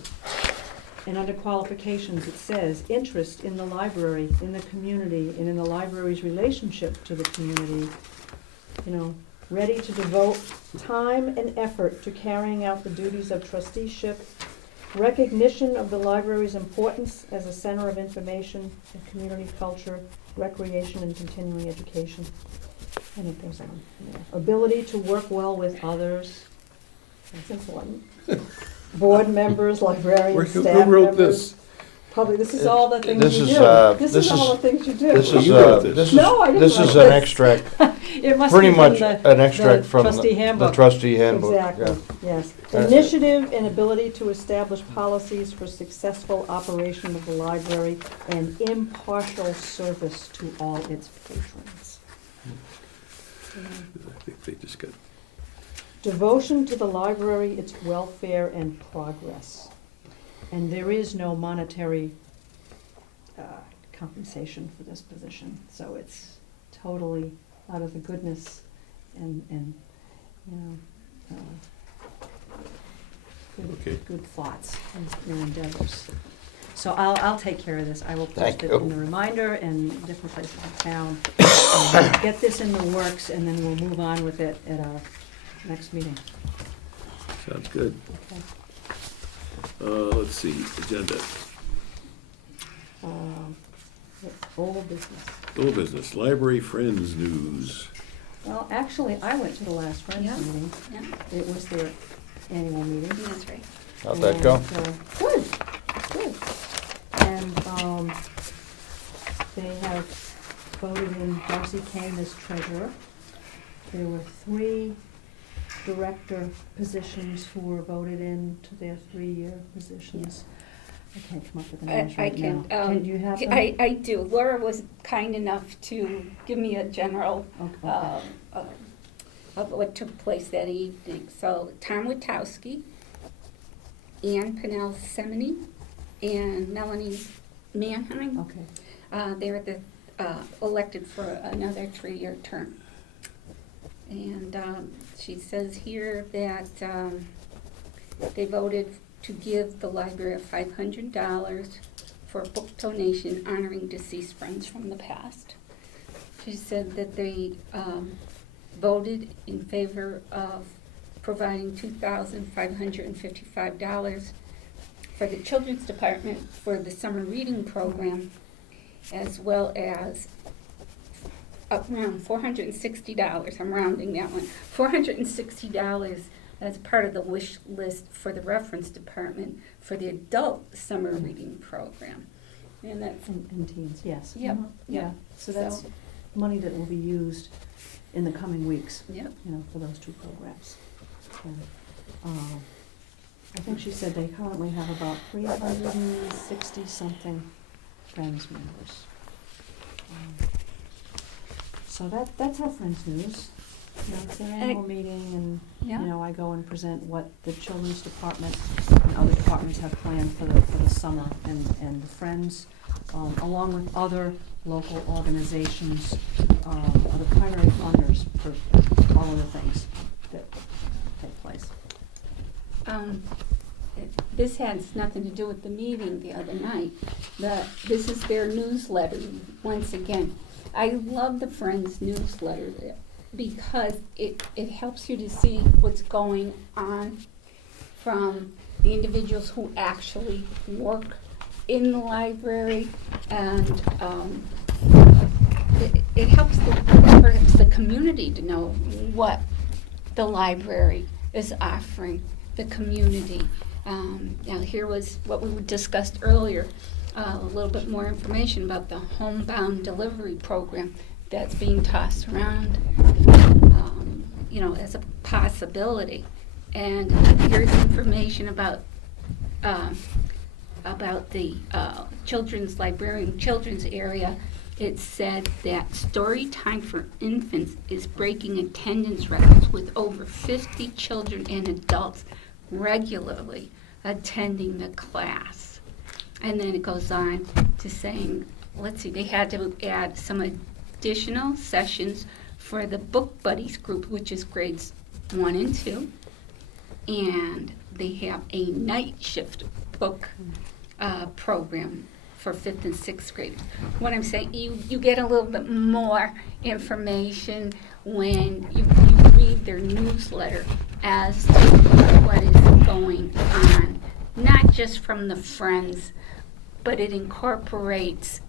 And under qualifications, it says, interest in the library, in the community, and in the library's relationship to the community. Ready to devote time and effort to carrying out the duties of trusteeship, recognition of the library's importance as a center of information and community culture, recreation and continuing education. And it goes on. Ability to work well with others, that's important. Board members, librarians, Who staff wrote members. this? This is all the things This you is, do. This this is all is- the things you do. This Well, is, you wrote this. this is, No, I didn't this is write an this. extract, It must pretty be from much the- an extract the from trustee the handbook. trustee handbook, yeah. Exactly, yes. Uh, Initiative and ability to establish policies for successful operation of the library and impartial service to all its patrons. I think they just got, Devotion to the library, its welfare and progress. And there is no monetary compensation for this position, so it's totally out of the goodness and Okay. good thoughts and your endeavors. So I'll take care of this. I will post Thank it you. in the reminder and different places in town. Get this in the works, and then we'll move on with it at our next meeting. Sounds good. Okay. Let's see, agenda, Old business. old business, library friends news. Well, actually, I went to the last Friends Yeah. meeting. Yeah, It was their annual meeting. that's right. How'd that go? And, good, good. And, they have voted in Darcy Kane as treasurer. There were 3 director positions who were voted in to their 3-year positions. I can't come up with the names I right can, now. Can you have them? I do. Laura was kind enough to give me a general Okay. of what took place that evening. So Tom Witowski, Ann Pennell Semeny, and Melanie Manheim. Okay. They were elected for another 3-year term. And she says here that they voted to give the library $500 for a book donation honoring deceased friends from the past. She said that they voted in favor of providing $2,555 for the children's department for the summer reading program, as well as around $460, I'm rounding that one, $460 as part of the wish list for the reference department for the adult summer reading program. And that's, And teens, yes. Yep, Mhm. yep. Yeah, so that's So- money that will be used in the coming weeks, yep, for those 2 programs. And, I think she said they currently have about 360-something Friends members. So that's our Friends news. It's their annual meeting, and yeah. I go and present what the children's department and other departments have planned for the summer, and the Friends, along with other local organizations, are the primary funders for all of the things that take place. This has nothing to do with the meeting the other night. This is their newsletter, once again. I love the Friends newsletter because it helps you to see what's going on from the individuals who actually work in the library, and it helps perhaps the community to know what the library is offering the community. Now here was what we discussed earlier, a little bit more information about the homebound delivery program that's being tossed around, as a possibility. And here's information about the children's librarian, children's area. It said that story time for infants is breaking attendance records with over 50 children and adults regularly attending the class. And then it goes on to saying, let's see, they had to add some additional sessions for the Book Buddies group, which is grades 1 and 2. And they have a night shift book program for 5th and 6th graders. What I'm saying, you get a little bit more information when you read their newsletter as to what is going on, not just from the Friends, but it incorporates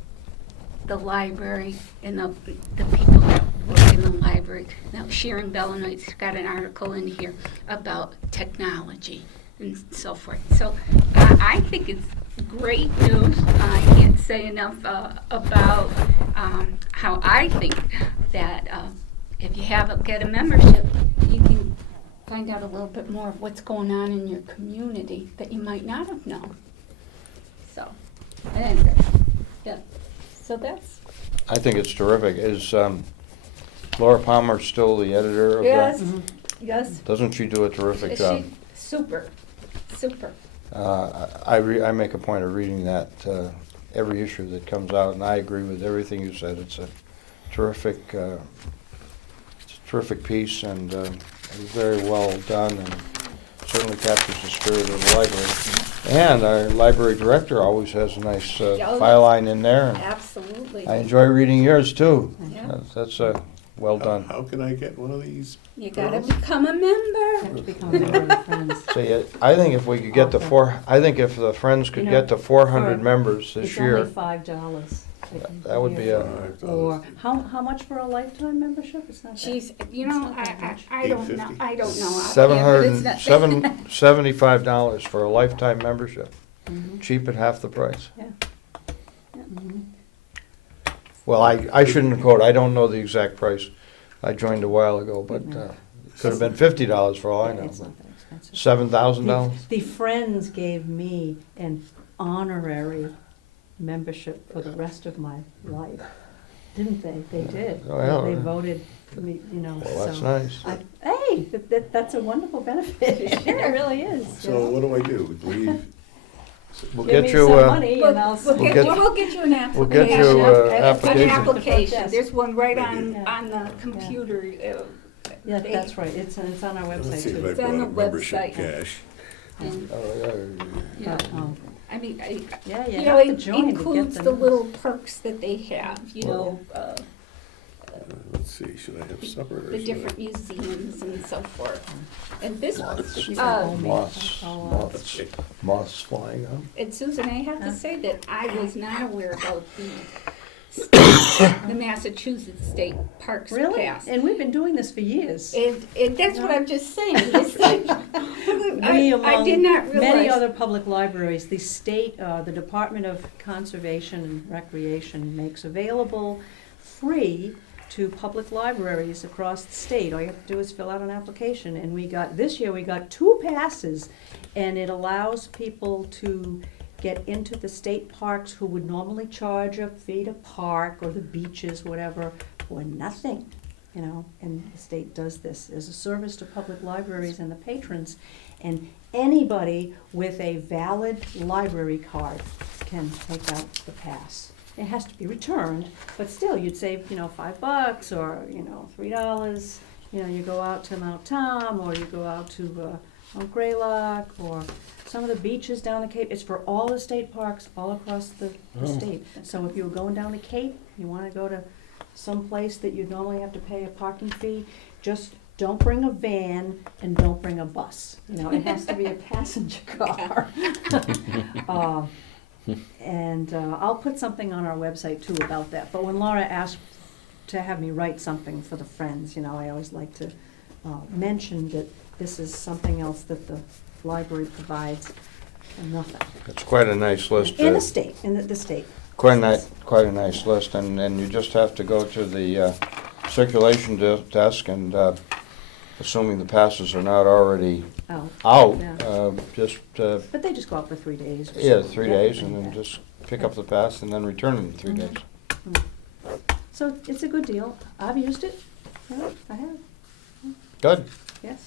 the library and the people that work in the library. Now, Sharon Bellinoit's got an article in here about technology and so forth. So I think it's great news. I can't say enough about how I think that if you get a membership, you can find out a little bit more of what's going on in your community that you might not have known. So, anyway, yeah. So that's. I think it's terrific. Is Laura Palmer still the editor of Yes, that? yes. Doesn't she do a terrific job? Super. I make a point of reading that every issue that comes out, and I agree with everything you said. It's a terrific piece, and very well done, and certainly captures the spirit of the library. And our library director always has a nice Yeah. file line in there. And Absolutely. I enjoy reading yours too. Yeah. That's well done. How can I get one of these? You gotta girls? become a member. You have to become a member of the Friends. See, I think if we could get to I think if the Friends could You know, get to 400 for- members this It's year, only $5. that would be a, Or, how much for a lifetime membership? It's not that. She's, you It's know, not that much. I don't know, $8.50? I don't know. offhand, but it's not- $75 for a lifetime membership. Mhm. Cheap at half the price. Mhm. Well, I shouldn't quote, I don't know the exact price. I joined a while ago, but Yeah. it could have been $50 for all I Yeah, know. it's not that expensive. $7,000? The Friends gave me an honorary membership for the rest of my life, didn't they? They did. Oh, yeah. They voted for me, you know, Well, that's so. nice. Hey, that's a wonderful benefit. It really is. you So know. what do I do? Leave? We'll Give get me you, some money We'll and I'll. we'll We'll get get- you, we'll get you an application. we'll get you Yeah. An application. application, Yes. there's one right Yeah. on the computer. Yeah, They- that's right. It's on our Let's website see if too. I It's on brought the a membership website. cash. And, Oh, yeah. yeah, Oh, I mean, yeah, you you know, have to it join to get includes the the news. little perks that they have, you know, Let's see, should I have supper or the should I? different museums and so forth. And this, Moths. You Uh, can owe me. Moths, I'll, moths, Okay. moths flying up. and Susan, I have to Huh? say that I was not aware about the Massachusetts State Parks Really? Pass. And we've been doing this for years. And that's what I'm just saying, it's like, We, I among did not many realize. other public libraries, the state, the Department of Conservation and Recreation makes available free to public libraries across the state. All you have to do is fill out an application, and this year we got 2 passes, and it allows people to get into the state parks who would normally charge a fee to park, or the beaches, whatever, for nothing, you know, and the state does this as a service to public libraries and the patrons. And anybody with a valid library card can take out the pass. It has to be returned, but still, you'd save, you know, $5 or, you know, $3. You know, you go out to Mount Tom, or you go out to Mount Greylock, or some of the beaches down the Cape. It's for all the state parks all across the state. So if you were going down the Cape, you wanna go to some place that you'd normally have to pay a parking fee, just don't bring a van and don't bring a bus. You know, it has to be a passenger car. And I'll put something on our website too about that. But when Laura asked to have me write something for the Friends, you know, I always like to mention that this is something else that the library provides for nothing. It's quite a nice list. In the state, in the state. Quite a nice list, and you just have to go to the circulation desk, and assuming the passes are not already Oh, out, Yeah. just, but they just go out for 3 days or yeah, something. 3 Yeah, days, like and then that. just pick up the pass and then return it in 3 Mhm. days. So it's a good deal. I've used it. Yeah, I have, Good. yes.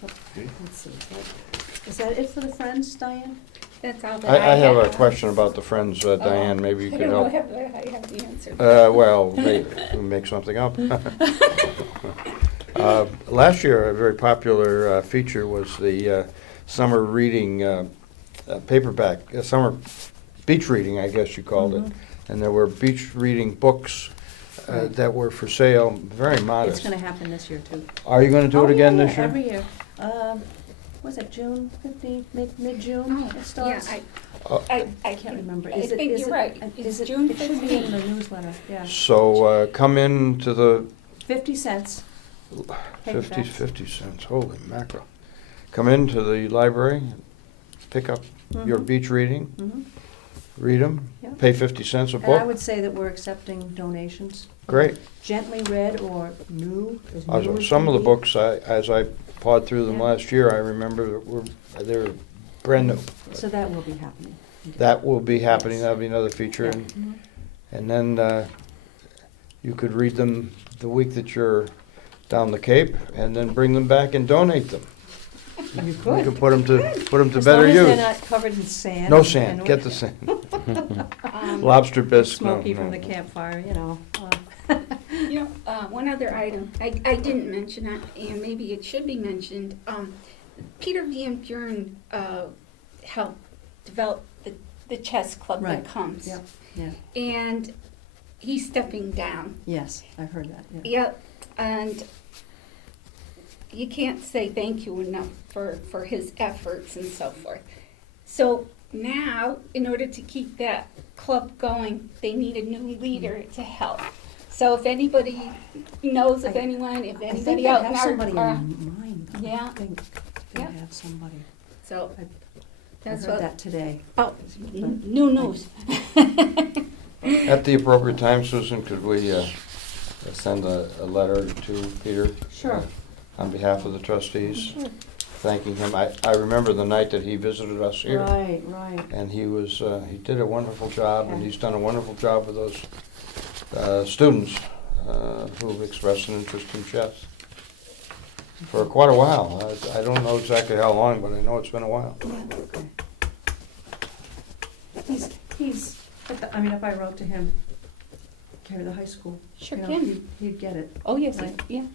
So, Okay. let's see. Is that it for the Friends, Diane? That's all that I have a question about the Friends, Diane, maybe you I could don't know, help. I have the answer. Well, maybe, we'll make something up. Last year, a very popular feature was the summer reading paperback, summer beach reading, I guess you called it. Mhm. And there were beach reading books Right. that were for sale, very It's modest. gonna happen this year too. Are you gonna do Oh, it again yeah, this year? Every year. Was it June 15th, mid-June Oh, it Yeah, starts? I I can't remember. I Is it- think is you're it- right. is It's it- June It should be in 15th. the newsletter, yeah. So come in to the 50 cents. 50 Paperbacks. cents, holy mackerel. Come into the library, pick up your Mhm. beach reading, Mhm. read them, Yeah. pay 50 cents a And I book. would say that we're accepting donations. Great. Gently read or new, as new as Some can of the be. books, as I pawed through them Yeah. last year, I remember they were brand new. So that will be happening. That will be happening, Yes. that'll be another feature. Yeah. And Mhm. And then you could read them the week that you're down the Cape, and then bring them back and donate them. You You could. could put them to As better long as use. they're not covered in sand. No and sand, get the oil. sand. Um, Lobster bisque, no, Smoky no. from the campfire, you know. You know, one other item, I didn't mention it, and maybe it should be mentioned, Peter Van Buren, helped develop the chess club that Right. comes. Yep, yeah, And he's stepping down. yes, I've heard that, yeah. Yep, and you can't say thank you enough for his efforts and so forth. So now, in order to keep that club going, they need a new leader to help. So if anybody knows of I- anyone, if I think anybody they out have in somebody our, in mind, though. Yeah. I think they Yeah. have somebody. so I that's heard what, that today. oh, new news. At the appropriate time, Susan, could we send a letter to Peter? Sure. On behalf of the trustees, Sure. thanking him. I remember the night that he visited us here. Right, right. And he did a wonderful job, and Okay. he's done a wonderful job with those students who've expressed an interest in chess for quite a while. I don't know exactly how long, but I know it's been a while. Yeah, okay. He's, I mean, if I wrote to him, carry the high school, Sure you know, can. he'd get it. Oh, yes, Right. yeah.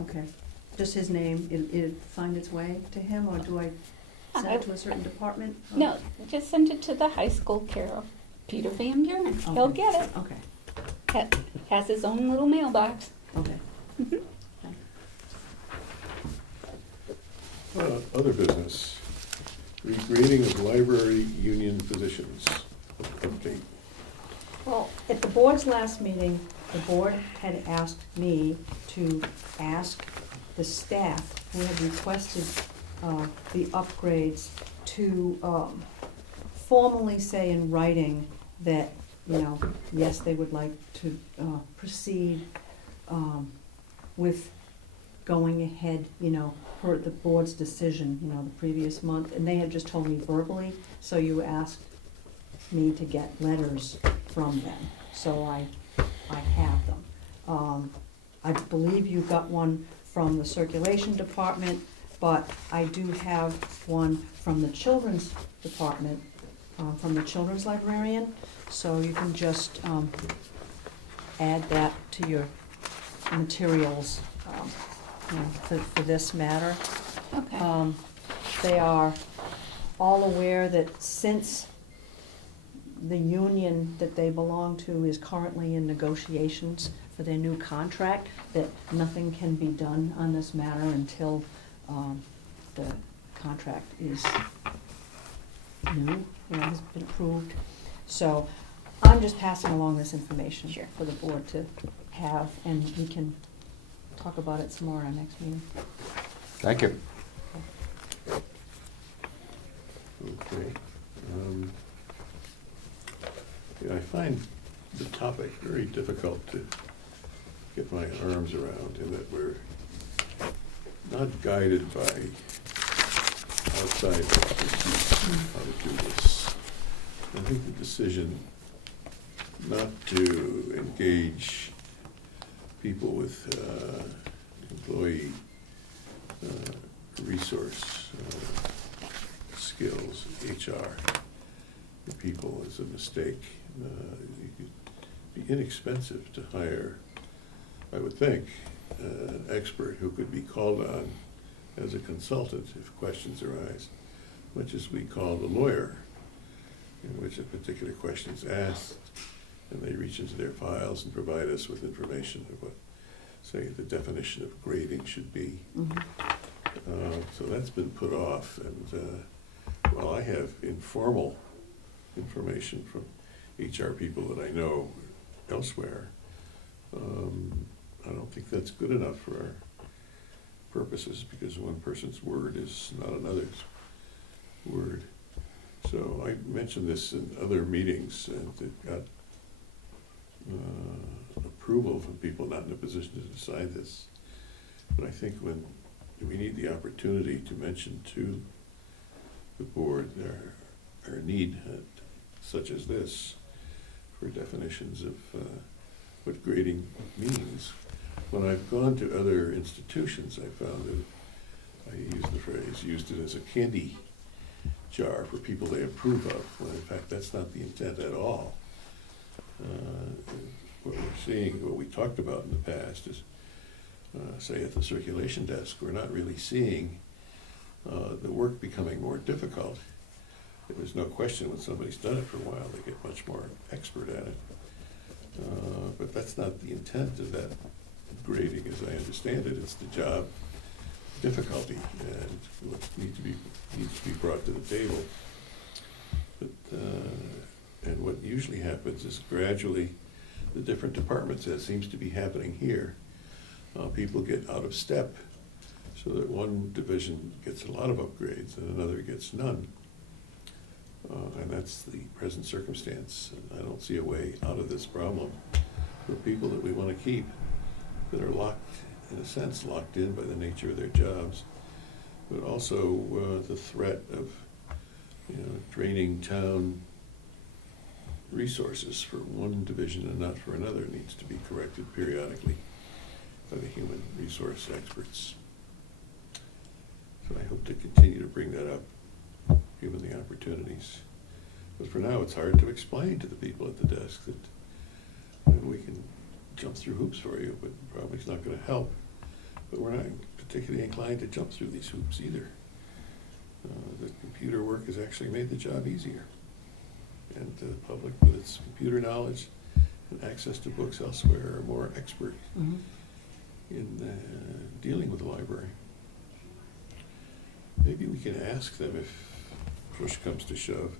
Okay. Just his name, it'd find its way to him, or do I send it to a certain department? Or- No, just send it to the high school care of Peter Van Buren. He'll Okay. get it. Okay, Has his own little mailbox. okay. Mhm. Other business, regrading of library union positions, update. Well, at the board's last meeting, the board had asked me to ask the staff who had requested the upgrades to formally say in writing that, you know, yes, they would like to proceed with going ahead, you know, per the board's decision, you know, the previous month. And they had just told me verbally, so you asked me to get letters from them, so I have them. I believe you got one from the circulation department, but I do have one from the children's department, from the children's librarian, so you can just, add that to your materials, you know, for this matter. Okay. They are all aware that since the union that they belong to is currently in negotiations for their new contract, that nothing can be done on this matter until the contract is new, you know, has been approved. So I'm just passing along this information Sure. for the board to have, and we can talk about it some more at our next meeting. Thank you. Okay. Yeah, I find the topic very difficult to get my arms around, in that we're not guided by outside expertise how to do this. I think the decision not to engage people with employee resource skills, HR, people, is a mistake. It could be inexpensive to hire, I would think, an expert who could be called on as a consultant if questions arise, much as we call the lawyer, in which a particular question is asked, and they reach into their files and provide us with information of what, say, the definition of grading should be. Mhm. So that's been put off, and while I have informal information from HR people that I know elsewhere, I don't think that's good enough for our purposes, because one person's word is not another's word. So I mentioned this in other meetings, and it got approval from people not in a position to decide this. But I think when we need the opportunity to mention to the board our need, such as this, for definitions of what grading means. When I've gone to other institutions, I found that I used the phrase, used it as a candy jar for people they approve of, when in fact that's not the intent at all. What we're seeing, what we talked about in the past is, say at the circulation desk, we're not really seeing the work becoming more difficult. There's no question when somebody's done it for a while, they get much more expert at it. But that's not the intent of that grading, as I understand it. It's the job difficulty and what needs to be brought to the table. But, and what usually happens is gradually the different departments, as seems to be happening here, people get out of step so that one division gets a lot of upgrades and another gets none. And that's the present circumstance. And I don't see a way out of this problem for people that we want to keep, that are locked, in a sense, locked in by the nature of their jobs, but also the threat of, draining town resources for one division and not for another needs to be corrected periodically by the human resource experts. So I hope to continue to bring that up, given the opportunities. But for now, it's hard to explain to the people at the desk that we can jump through hoops for you, but probably it's not going to help. But we're not particularly inclined to jump through these hoops either. The computer work has actually made the job easier. And the public, with its computer knowledge and access to books elsewhere, are more expert in dealing with the library. Maybe we can ask them, if push comes to shove,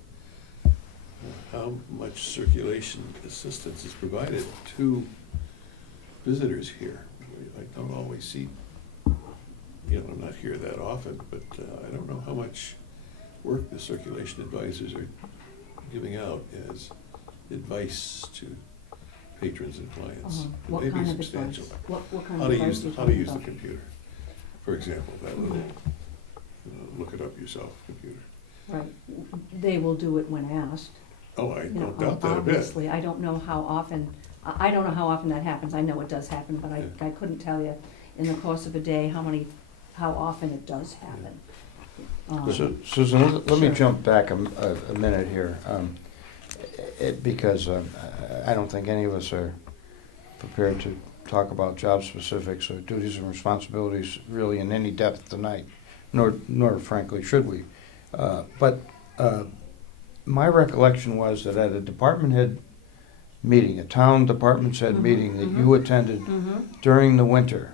how much circulation assistance is provided to visitors here. I don't always see, I'm not here that often, but I don't know how much work the circulation advisors are giving out as advice to patrons and clients. What Maybe kind of substantial. advice? What kind How of to advice use, are you how to talking use the about? computer, for example, that little, look it up yourself computer. Right, they will do it when asked. Oh, I You know, don't doubt that a bit. obviously, I don't know how often, I don't know how often that happens. I know it does happen, but Yeah. I couldn't tell you in the course of a day how often it does happen. Susan, let me Sure. jump back a minute here, because I don't think any of us are prepared to talk about job specifics or duties and responsibilities really in any depth tonight, nor frankly should we. But my recollection was that at a department head meeting, a town department's head meeting that you attended during the winter,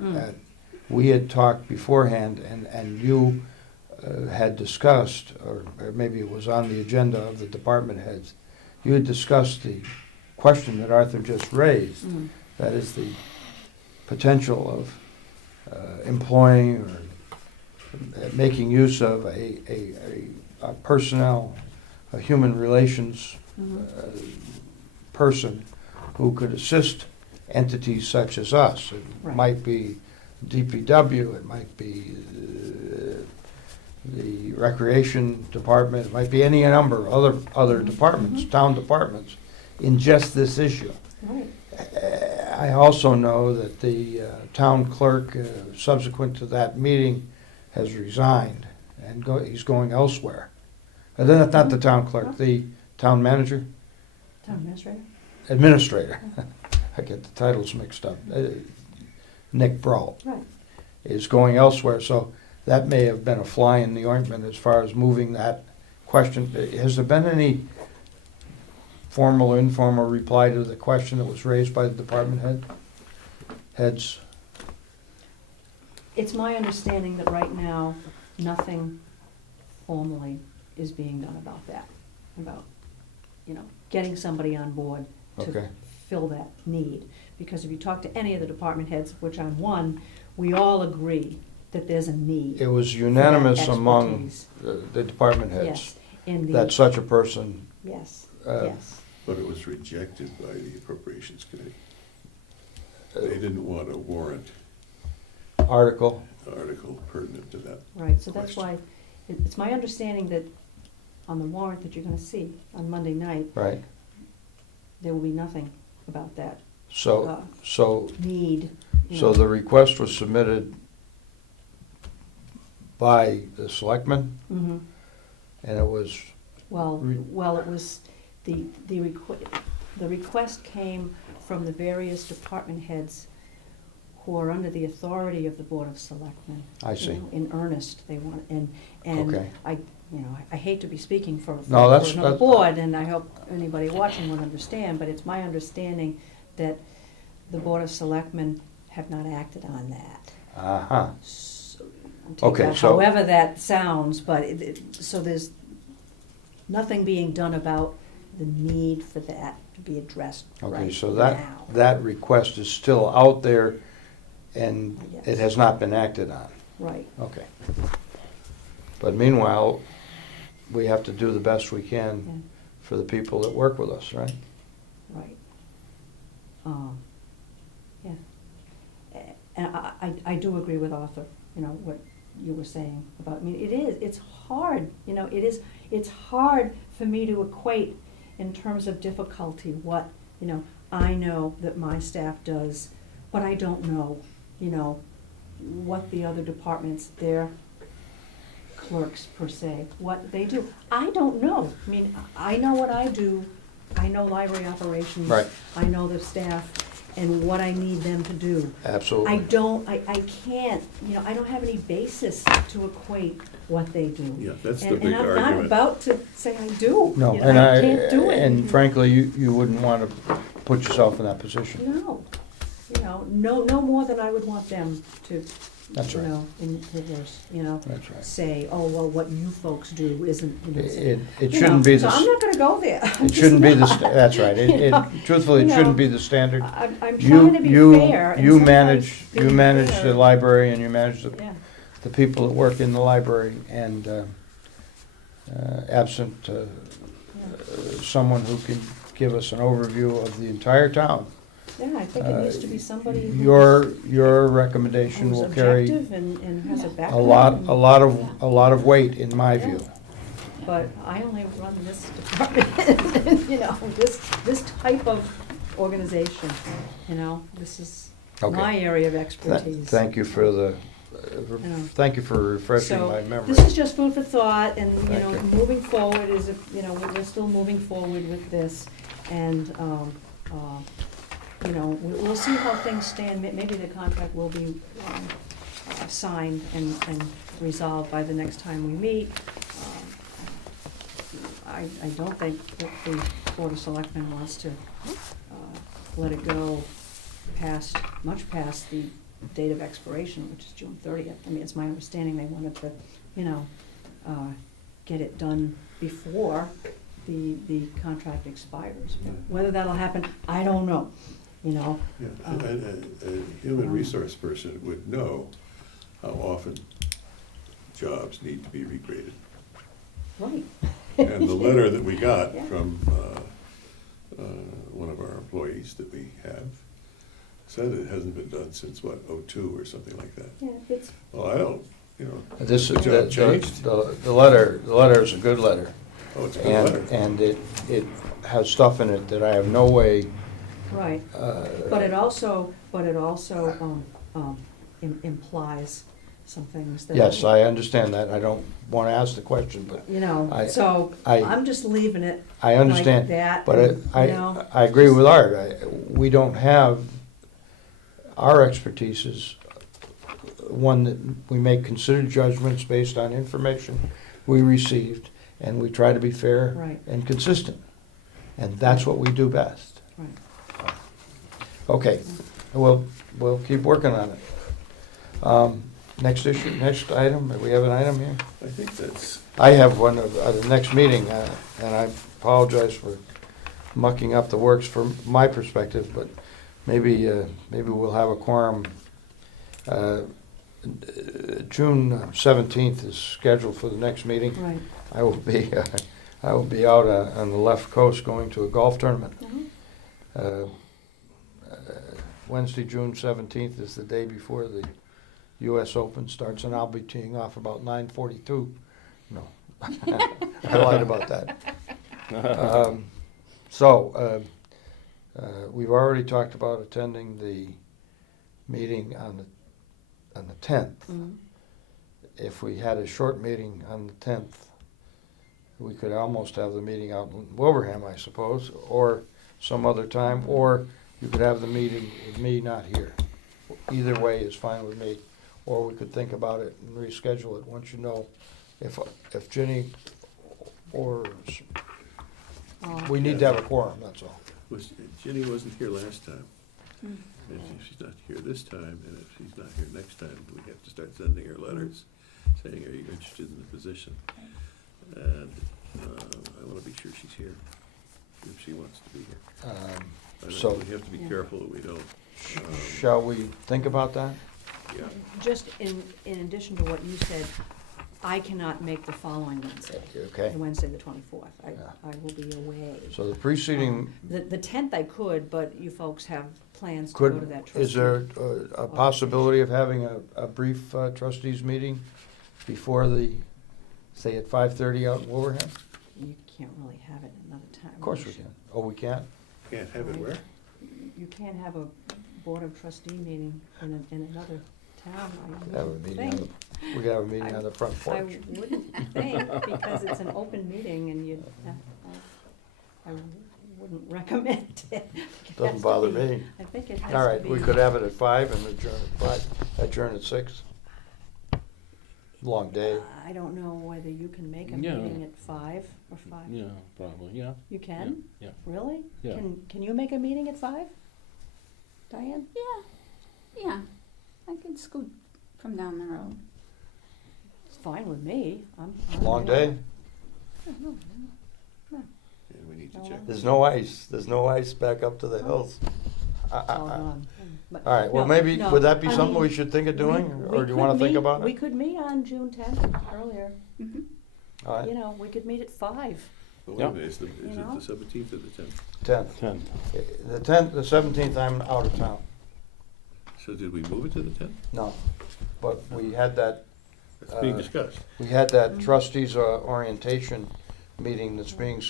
we had talked beforehand, and you had discussed, or maybe it was on the agenda of the department heads, you had discussed the question that Arthur just raised, that is the potential of employing or making use of a personnel, a human relations person who could assist entities such as us. It Right. might be DPW, it might be the recreation department, it might be any number of other departments, town departments, in just this issue. Right. I also know that the town clerk, subsequent to that meeting, has resigned and he's going elsewhere. And then not the town clerk, the town manager, Town administrator? administrator. I get the titles mixed up. Nick Brault Right. is going elsewhere, so that may have been a fly in the ointment as far as moving that question. Has there been any formal or informal reply to the question that was raised by the department heads? It's my understanding that right now, nothing formally is being done about that, about, getting somebody on board to Okay. fill that need. Because if you talk to any of the department heads, of which I'm one, we all agree that there's a need. It was for that unanimous among expertise. the department heads Yes, in the, that such a person, yes, uh, yes. But it was rejected by the Appropriations Committee. They didn't want a warrant article. article pertinent to that. Right, so that's question. why, it's my understanding that on the warrant that you're gonna see on Monday night, Right. there will be nothing about that So, so, need. so the request was submitted by the selectmen, Mm-hmm. and it was, Well, Re- it was, the request came from the various department heads who are under the authority of the Board of Selectmen. I see. In earnest, they want, and Okay. I hate to be speaking for No, that's- another that- board, and I hope anybody watching would understand, but it's my understanding that the Board of Selectmen have not acted on that. Uh-huh. So, Okay, take that so- however that sounds, but so there's nothing being done about the need for that to be addressed right now. Okay, so that request is still out there and it Yes. has not been acted on. Right, Okay. But meanwhile, we have to do the best we yeah, can for the people that work with us, right? right. Yeah. And I do agree with Arthur, what you were saying about, it's hard, it's hard for me to equate in terms of difficulty what, I know that my staff does, but I don't know, what the other departments, their clerks per se, what they do. I don't know. I know what I do. I know library operations. Right. I know the staff and what I need them to do. Absolutely. I can't, I don't have any basis to equate what they do. Yeah, that's the And big I'm not argument. about to say I do. No, You know, and I can't do it. and frankly, you wouldn't want to put yourself in that position. No, no more than I would want them to, That's right. in reverse, That's right. say, oh, well, what you folks do isn't, It shouldn't be So the, I'm not gonna go there. it shouldn't be the, that's right. You know, Truthfully, it you shouldn't know, be the standard. I'm You, trying to be you, fair. and you sometimes manage, you being manage fair- the library and you manage Yeah, the people that work in the library and absent yeah, someone who can give us an overview of the entire town. yeah, I think it needs to be somebody who's. Your recommendation who's will carry objective and has a a background. lot, and- a lot of weight, in my Yeah. view. But I only run this department, this type of organization, this is Okay. my area of Th- expertise. Thank you for the, know. thank you for refreshing So, my memory. This is just food for thought, and, Thank you. moving forward is, we're still moving forward with this, and, we'll see how things stand. Maybe the contract will be, signed and resolved by the next time we meet. I don't think that the Board of Selectmen wants to, let it go much past the date of expiration, which is June 30th. It's my understanding they wanted to, get it done before the contract expires. But whether that'll happen, I don't know, Yeah, a human resource person would know how often jobs need to be regraded. Right. And the letter that we got Yeah. from one of our employees that we have said it hasn't been done since, '02 or something like that. Yeah, it's, Well, I don't, This the is, job changed. the letter is a good letter. Oh, it's a good letter. And it has stuff in it that I have no way, right. But it also, implies some things that. yes, I understand that. I don't want to ask the question, but I- So, I- I'm just leaving it I like understand. that. But and, I agree with Art. We don't have, our expertise is one that we make considered judgments based on information we received, and we try to be fair Right. and consistent. And that's what we do best. Right. Okay, we'll keep working on it. Next issue, next item, we have an item here? I think that's, I have one of the next meeting, and I apologize for mucking up the works from my perspective, but maybe we'll have a quorum. June 17th is scheduled for the next meeting. Right. I will be out on the left coast going to a golf tournament. Mhm. Wednesday, June 17th is the day before the US Open starts, and I'll be teeing off about 9:42. No, I lied about that. We've already talked about attending the meeting on the 10th. Mhm. If we had a short meeting on the 10th, we could almost have the meeting out in Wilbraham, I suppose, or some other time, or you could have the meeting with me not here. either way is fine with me. Or we could think about it and reschedule it once you know if Ginny or, we need to have a quorum, that's all. Ginny wasn't here last time. Mm. And if she's not here this time, and if she's not here next time, we have to start sending her letters saying, are you interested in the position? And I want to be sure she's here, if she wants to be here. I think So- we have to be careful that we don't. Shall we think about that? Yeah, Just in addition to what you said, I cannot make the following Wednesday, Okay, the Wednesday, the 24th. I Yeah. will be away. so the preceding, The 10th I could, but you folks have plans to could, go to that trustee. is there a possibility of having a brief trustees meeting before say at 5:30 out in Wolverham? You can't really have it another time. Of course we can. Oh, we can? can't have it where? You can't have a board of trustee meeting in another town, I Have a wouldn't meeting think. we could have a meeting on the front I porch. wouldn't think, because it's an open meeting and I wouldn't recommend it. It has Doesn't to bother be- me. I think it has to be. All right, we could have it at 5 and adjourn at 6. Long day. I don't know whether you can make a Yeah. meeting at 5 or 5. Yeah, probably, yeah. You can? Yeah. Really? Yeah. Can you make a meeting at 5? Diane? Yeah, I can scoot from down the road. It's fine with me. I'm Long available. day? And we need to No, check. There's no ice. There's no ice back up to the hills. It's all gone. But- All right, well, no, maybe, no, would that be I something mean, we should think of doing, we or do you could wanna think meet- about We it? could meet on June 10th, earlier. Mhm. All right, You know, we could meet at 5. But wait a minute, is You it know? the 17th or the 10th? 10th. 10. The 10th, the 17th, I'm out of town. So did we move it to the 10th? No, but we had that, It's being Uh, discussed. trustees orientation meeting that's being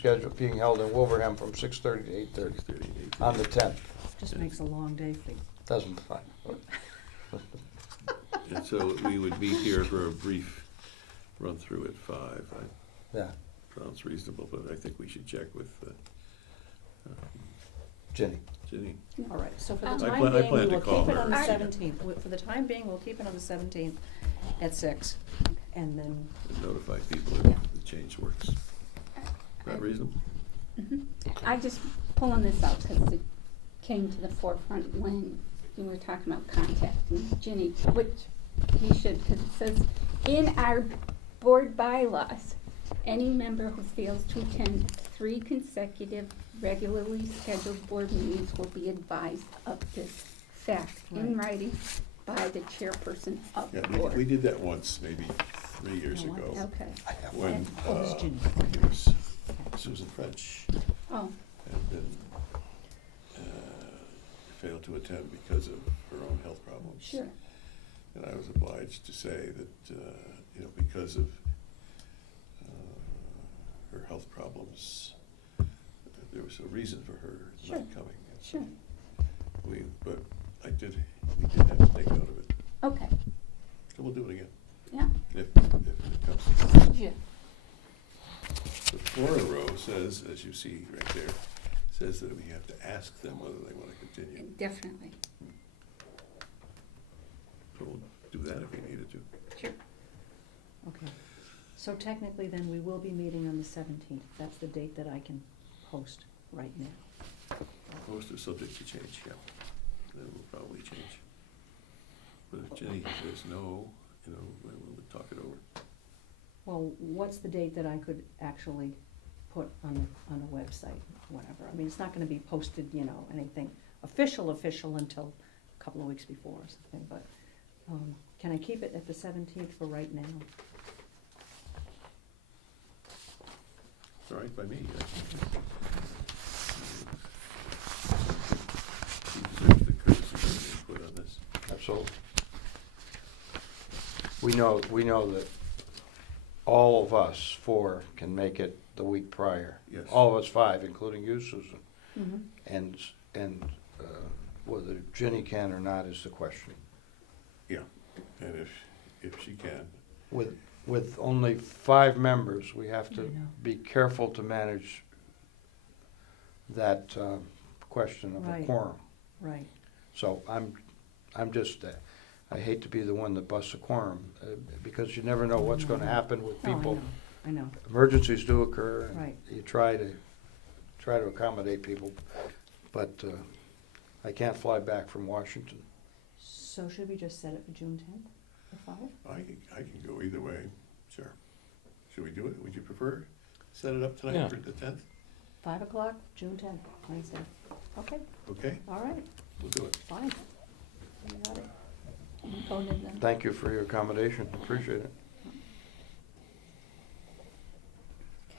held in Wolverham from 6:30 to 8:30 6:30, 8:30. on the 10th. Just makes a long day for you. Doesn't, fine. And so we would meet here for a brief run-through at 5. Yeah, Sounds reasonable, but I think we should check with Ginny. Ginny. All right, so for the I time plan- I being, plan we to will call keep it her. on the Alright. 17th. For the time being, we'll keep it on the 17th at 6. And then, And notify people Yeah. if the change works. Is that reasonable? Mhm. I just pulling this out because it came to the forefront when you were talking about contacting Ginny, which you should, because it says, in our board bylaws, any member who fails to attend 3 consecutive regularly scheduled board meetings will be advised of this fact in Right. writing by the chairperson of the Yeah, board. we did that once, maybe 3 years Oh, I ago, Okay, when Oh, it was Ginny. it was Susan French oh, had been, failed to attend because of her own health problems. sure, And I was obliged to say that, because of her health problems, there was a reason for her Sure. not coming. And so sure, we did have to take note of it. okay, So we'll do it again, yeah, if it comes. yeah, The 4 in a row says, as you see right there, says that we have to ask them whether they want to continue. definitely, So we'll do that if we needed to. sure. Okay. So technically then, we will be meeting on the 17th. That's the date that I can post right now. Most are subject to change, yeah. Then we'll probably change. But if Jenny says no, we'll talk it over. Well, what's the date that I could actually put on the website, whatever? I mean, it's not gonna be posted, anything official until a couple of weeks before or something, but, can I keep it at the 17th for right now? It's all right by me. You deserve the courtesy of your input on this. Absolutely. We know that all of us 4 can make it the week prior. Yes. All of us 5, including you, Susan. Mm-hmm. And whether Ginny can or not is the question. Yeah, and if she can, With only 5 members, we have I to know. be careful to manage that question of a Right. quorum. Right. So I'm just, I hate to be the one that busts a quorum, because you never know what's gonna happen with Oh, people. I know, Emergencies do occur, and Right. you try to accommodate people, but I can't fly back from Washington. So should we just set it for June 10th at 5? I can go either way, sure. Should we do it? Would you prefer set it up tonight Yeah. for the 10th? 5 o'clock, June 10th, Wednesday. Okay, Okay, all right, we'll do it. fine. You got it. Voted then. Thank you for your accommodation, appreciate it.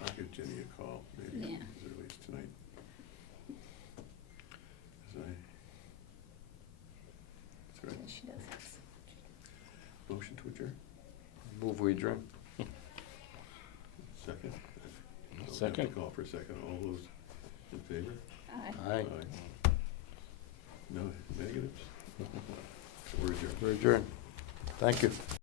I'll give Jenny a call, maybe Yeah. as early as tonight. As That's right. She does this. Motion to adjourn? Move we adjourn. Second? I'll have Second. to call for a second. All those in favor? Aye. Aye, No negatives? We're adjourned. we're adjourned. Thank you.